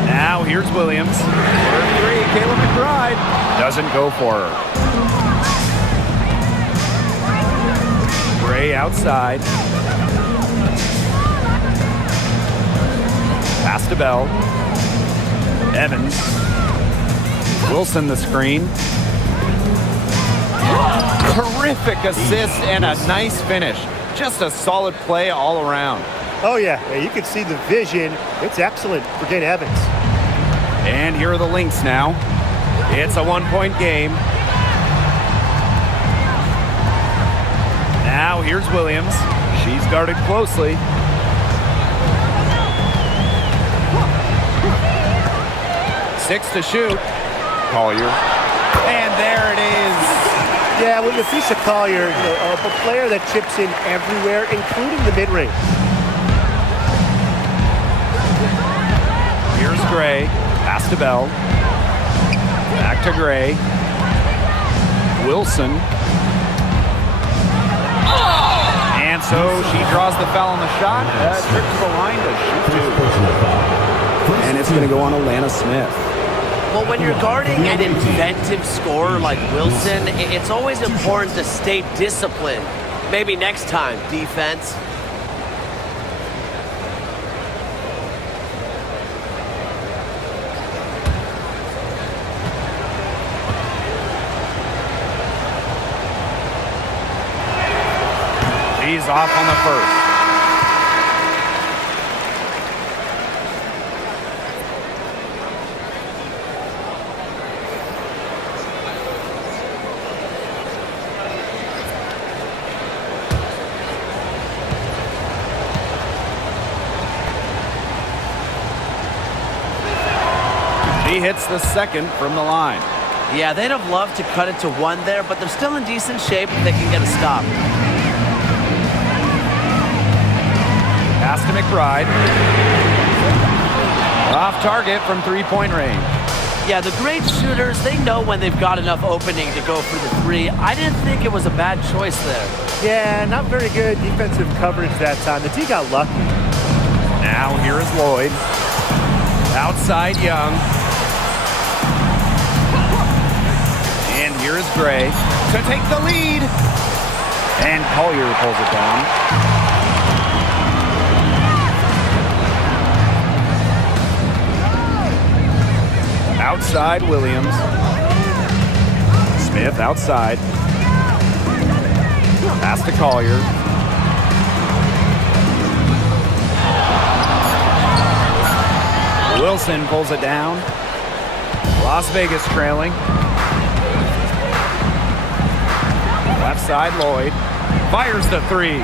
Now here's Williams. For three, Kayla McBride. Doesn't go for her. Gray outside. Pass to Bell. Evans. Wilson the screen. Terrific assist and a nice finish. Just a solid play all around. Oh, yeah, you can see the vision. It's excellent for Dana Evans. And here are the Lynx now. It's a 1-point game. Now here's Williams. She's guarded closely. Six to shoot. Collier. And there it is. Yeah, well, Nafisa Collier, a player that chips in everywhere, including the mid-range. Here's Gray. Pass to Bell. Back to Gray. Wilson. And so she draws the foul on the shot. Trip to the line to shoot two. And it's going to go on Alana Smith. Well, when you're guarding an inventive scorer like Wilson, it's always important to stay disciplined. Maybe next time, defense. She's off on the first. He hits the second from the line. Yeah, they'd have loved to cut it to one there, but they're still in decent shape if they can get a stop. Pass to McBride. Off target from three-point range. Yeah, the great shooters, they know when they've got enough opening to go for the three. I didn't think it was a bad choice there. Yeah, not very good defensive coverage that time. The D got lucky. Now here is Lloyd. Outside Young. And here is Gray to take the lead. And Collier pulls it down. Outside Williams. Smith outside. Pass to Collier. Wilson pulls it down. Las Vegas trailing. Left side, Lloyd. Fires the three.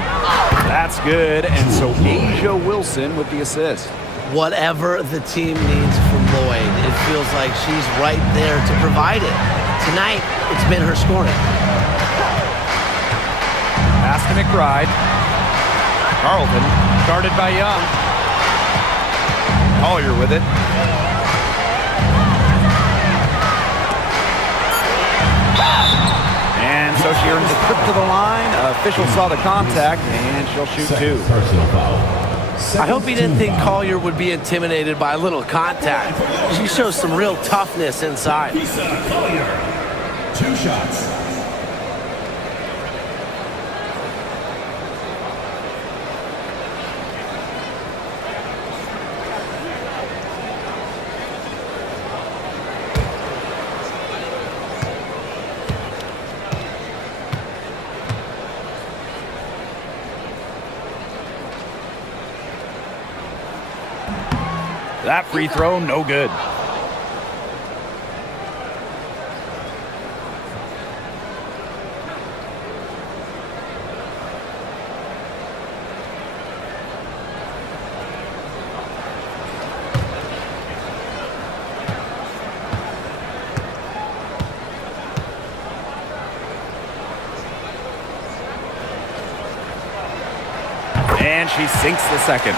That's good. And so Asia Wilson with the assist. Whatever the team needs from Lloyd, it feels like she's right there to provide it. Tonight, it's been her scoring. Pass to McBride. Carlton, guarded by Young. Collier with it. And so she earns a trip to the line. Official saw the contact, and she'll shoot two. Personal foul. I hope he didn't think Collier would be intimidated by a little contact. She shows some real toughness inside. Collier. 2 shots. That free throw, no good. And she sinks the second.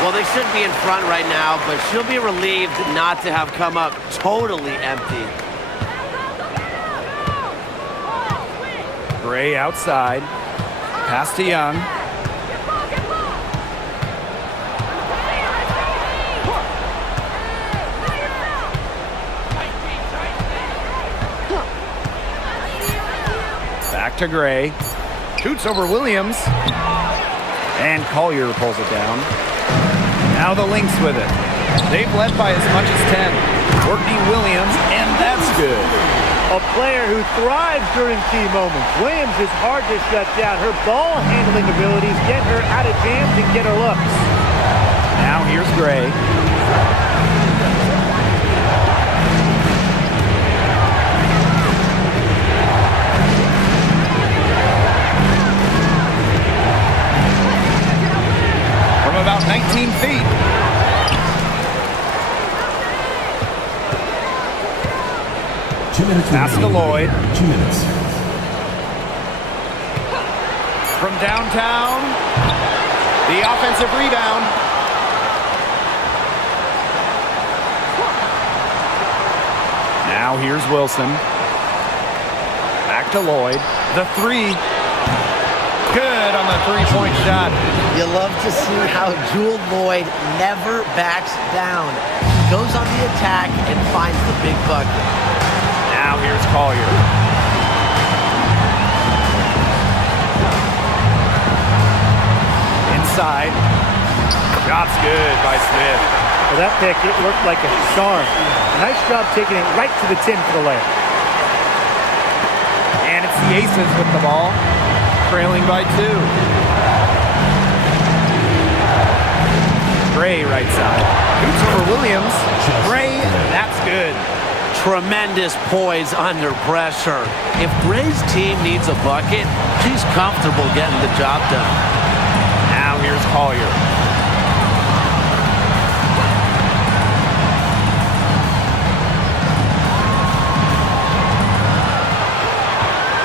Well, they should be in front right now, but she'll be relieved not to have come up totally empty. Gray outside. Pass to Young. Back to Gray. Shoots over Williams. And Collier pulls it down. Now the Lynx with it. They've led by as much as 10. Courtney Williams, and that's good. A player who thrives during key moments. Williams is hard to shut down. Her ball handling abilities get her out of jams and get her looks. Now here's Gray. From about 19 feet. Pass to Lloyd. 2 minutes. From downtown, the offensive rebound. Now here's Wilson. Back to Lloyd. The three. Good on the three-point shot. You love to see how Jewel Lloyd never backs down. Goes on the attack and finds the big bucket. Now here's Collier. Inside. Shot's good by Smith. Well, that pick, it worked like a charm. Nice job taking it right to the tin for the layup. And it's the Aces with the ball, trailing by 2. Gray right side. Shoots over Williams. Gray, that's good. Tremendous poise under pressure. If Gray's team needs a bucket, she's comfortable getting the job done. Now here's Collier.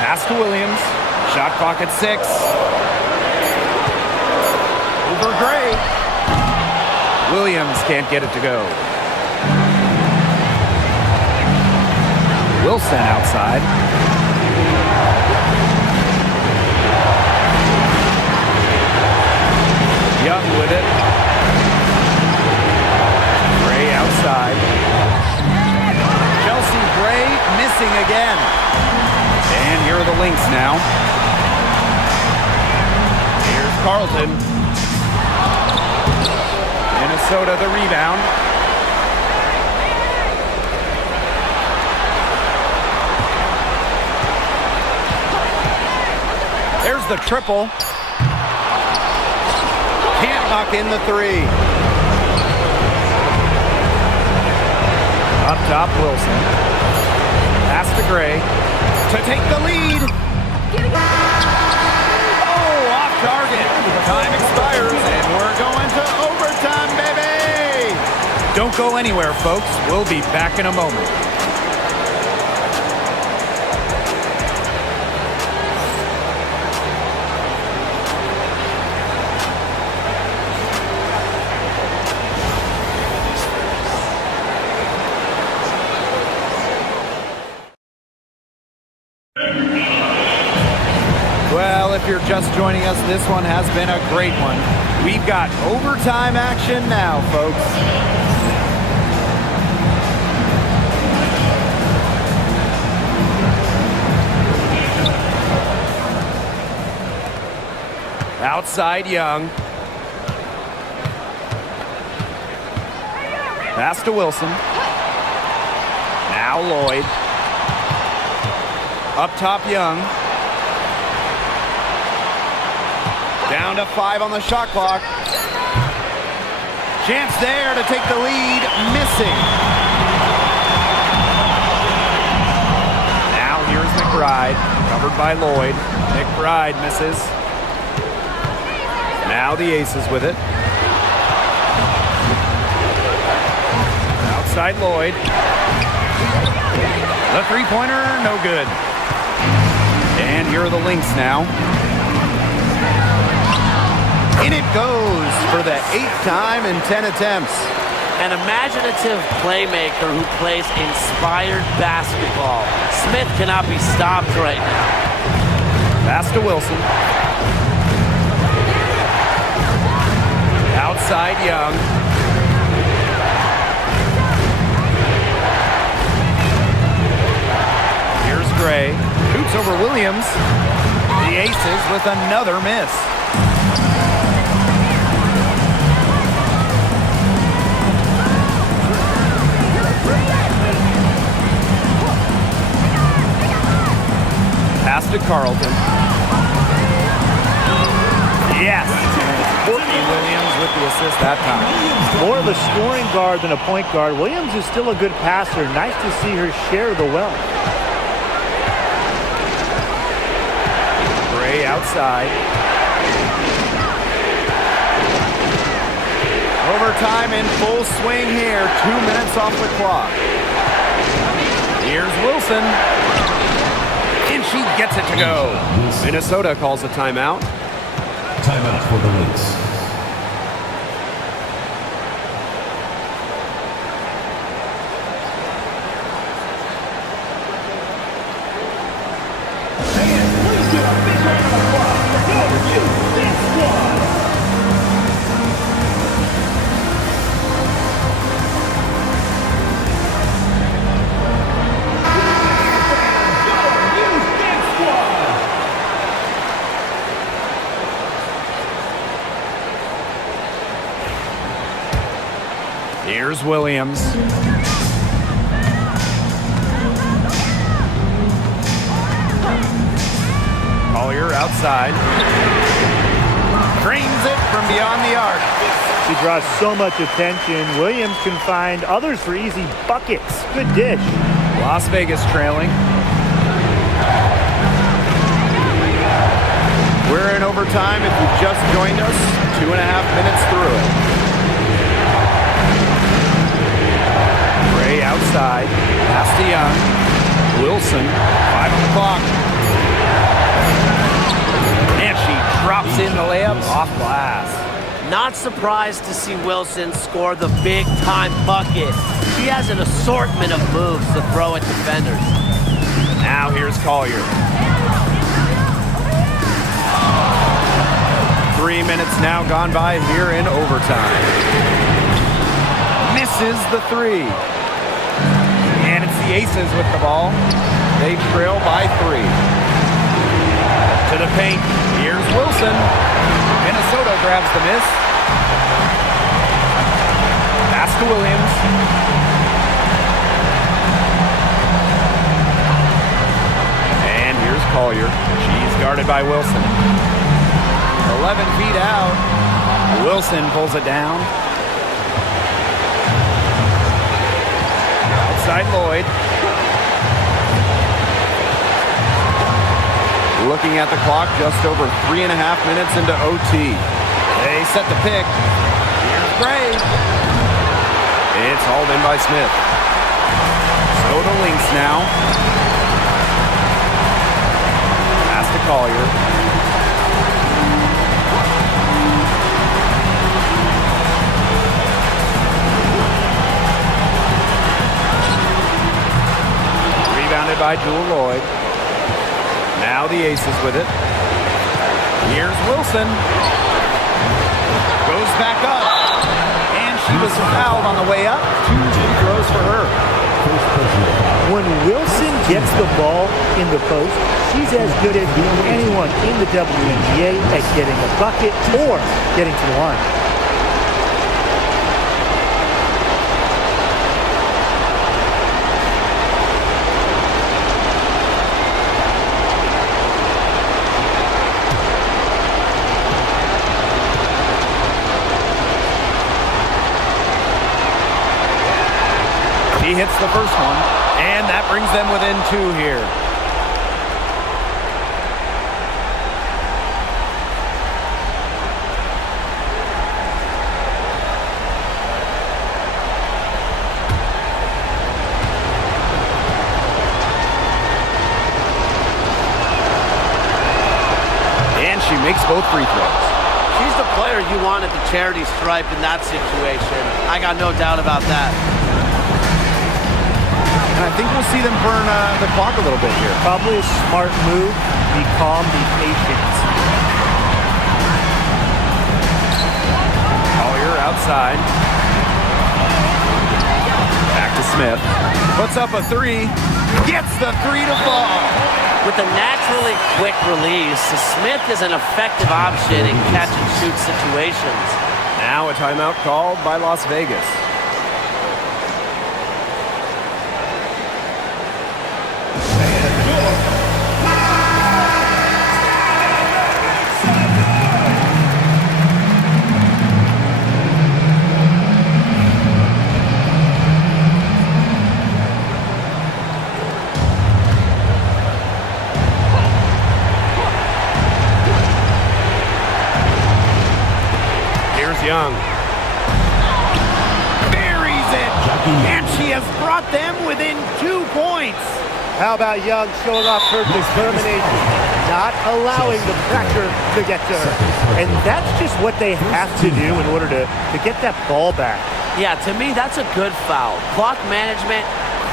Pass to Williams. Shot clock at 6. Over Gray. Williams can't get it to go. Wilson outside. Young with it. Gray outside. Chelsea Gray missing again. And here are the Lynx now. Here's Carlton. Minnesota the rebound. the triple. Can't knock in the three. Up top, Wilson. Pass to Gray to take the lead. Oh, off target. Time expires, and we're going to overtime, baby. Don't go anywhere, folks. We'll be back in a moment. Well, if you're just joining us, this one has been a great one. We've got overtime action now, folks. Outside Young. Pass to Wilson. Now Lloyd. Up top Young. Down to 5 on the shot clock. Chance there to take the lead. Missing. Now here's McBride. Covered by Lloyd. McBride misses. Now the Aces with it. Outside Lloyd. The three-pointer, no good. And here are the Lynx now. In it goes for the 8th time in 10 attempts. An imaginative playmaker who plays inspired basketball. Smith cannot be stopped right now. Pass to Wilson. Outside Young. Here's Gray. Shoots over Williams. The Aces with another miss. Pass to Carlton. Yes. Courtney Williams with the assist that time. More of a scoring guard than a point guard. Williams is still a good passer. Nice to see her share the wealth. Gray outside. Overtime in full swing here. 2 minutes off the clock. Here's Wilson. And she gets it to go. Minnesota calls a timeout. Timeout for the Lynx. Here's Williams. Collier outside. Drains it from beyond the arc. She draws so much attention. Williams can find others for easy buckets. Good dish. Las Vegas trailing. We're in overtime if you've just joined us. 2.5 minutes through it. Gray outside. Pass to Young. Wilson. 5 on the clock. And she drops in the layup off glass. Not surprised to see Wilson score the big-time bucket. She has an assortment of moves to throw at defenders. Now here's Collier. 3 minutes now gone by here in overtime. Misses the three. And it's the Aces with the ball. They trail by 3. To the paint. Here's Wilson. Minnesota grabs the miss. Pass to Williams. And here's Collier. She's guarded by Wilson. 11 feet out. Wilson pulls it down. Outside Lloyd. Looking at the clock, just over 3.5 minutes into OT. They set the pick. Here's Gray. It's hauled in by Smith. So the Lynx now. Pass to Collier. Rebounded by Jewel Lloyd. Now the Aces with it. Here's Wilson. Goes back up. And she was fouled on the way up. 2 free throws for her. When Wilson gets the ball in the post, she's as good as anyone in the WNBA at getting a bucket or getting to the line. He hits the first one, and that brings them within 2 here. And she makes both free throws. She's the player you want at the charity stripe in that situation. I got no doubt about that. And I think we'll see them burn the clock a little bit here. Probably a smart move. Be calm, be patient. Collier outside. Back to Smith. Puts up a 3. Gets the 3 to fall. With a naturally quick release, Smith is an effective option in catch-and-shoot situations. Now a timeout called by Las Vegas. Young. Buries it. And she has brought them within 2 points. How about Young showing off her determination, not allowing the pressure to get to her. And that's just what they have to do in order to get that ball back. Yeah, to me, that's a good foul. Clock management,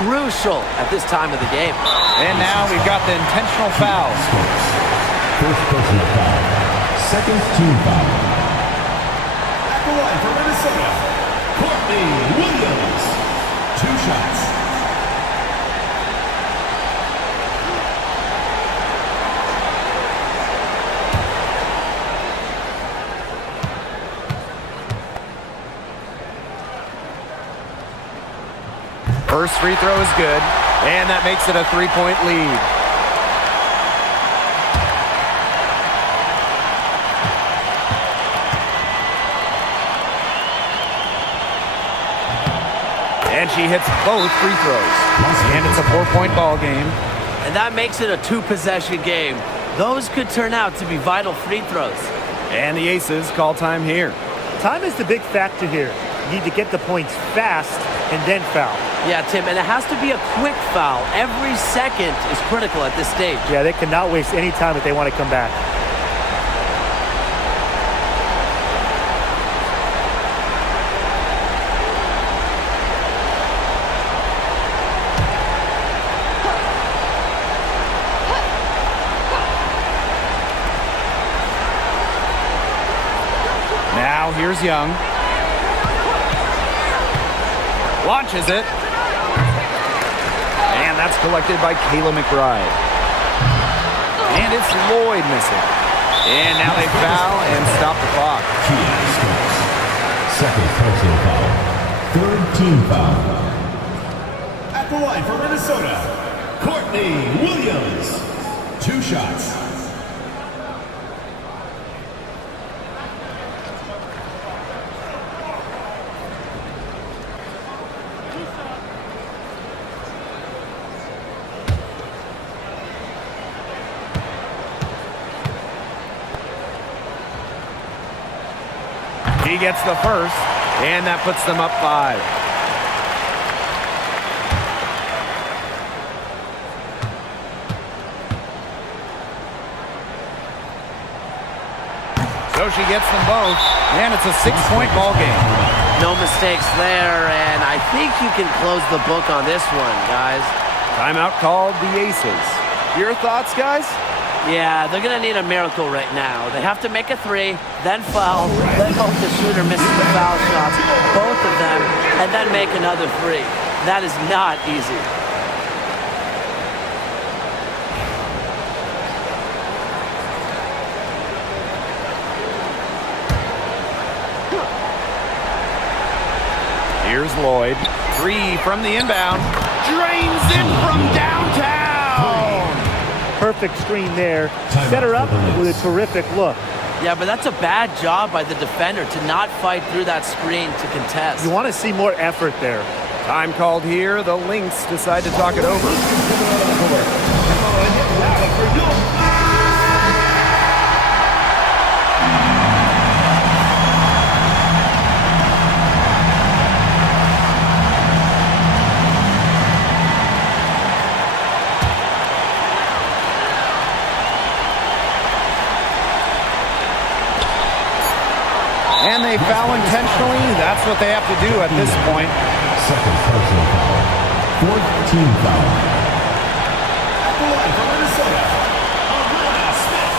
crucial at this time of the game. And now we've got the intentional fouls. First personal foul. Second team foul. For Minnesota, Courtney Williams. 2 shots. First free throw is good, and that makes it a 3-point lead. And she hits both free throws. And it's a 4-point ball game. And that makes it a 2-possession game. Those could turn out to be vital free throws. And the Aces call time here. Time is the big factor here. You need to get the points fast and then foul. Yeah, Tim, and it has to be a quick foul. Every second is critical at this stage. Yeah, they cannot waste any time if they want to come back. Now here's Young. Launches it. And that's collected by Kayla McBride. And it's Lloyd missing. And now they foul and stop the clock. Second personal foul. Third team foul. At the line for Minnesota, Courtney Williams. 2 shots. He gets the first, and that puts them up 5. So she gets them both, and it's a 6-point ball game. No mistakes there, and I think you can close the book on this one, guys. Timeout called the Aces. Your thoughts, guys? Yeah, they're going to need a miracle right now. They have to make a 3, then foul, then hope the shooter misses the foul shots, both of them, and then make another 3. That is not easy. Here's Lloyd. 3 from the inbound. Drains it from downtown. Perfect screen there. Set her up with a terrific look. Yeah, but that's a bad job by the defender to not fight through that screen to contest. You want to see more effort there. Time called here. The Lynx decide to talk it over. And they foul intentionally. That's what they have to do at this point. Second personal foul. Fourth team foul. From Minnesota, Alana Smith.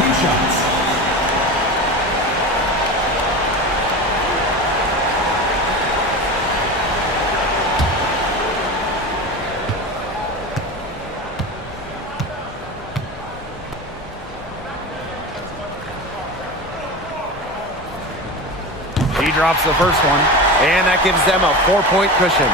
2 shots. He drops the first one, and that gives them a 4-point cushion.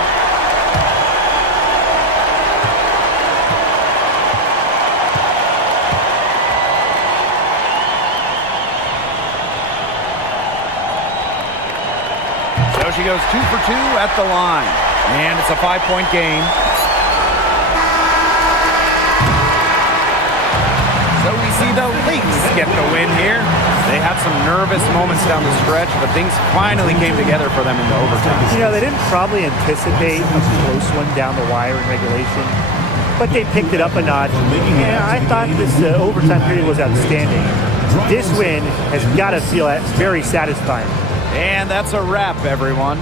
So she goes 2 for 2 at the line, and it's a 5-point game. So we see the Lynx get the win here. They had some nervous moments down the stretch, but things finally came together for them in the overtime. You know, they didn't probably anticipate a close one down the wire in regulation, but they picked it up a notch. And I thought this overtime period was outstanding. This win has got to feel very satisfying. And that's a wrap, everyone.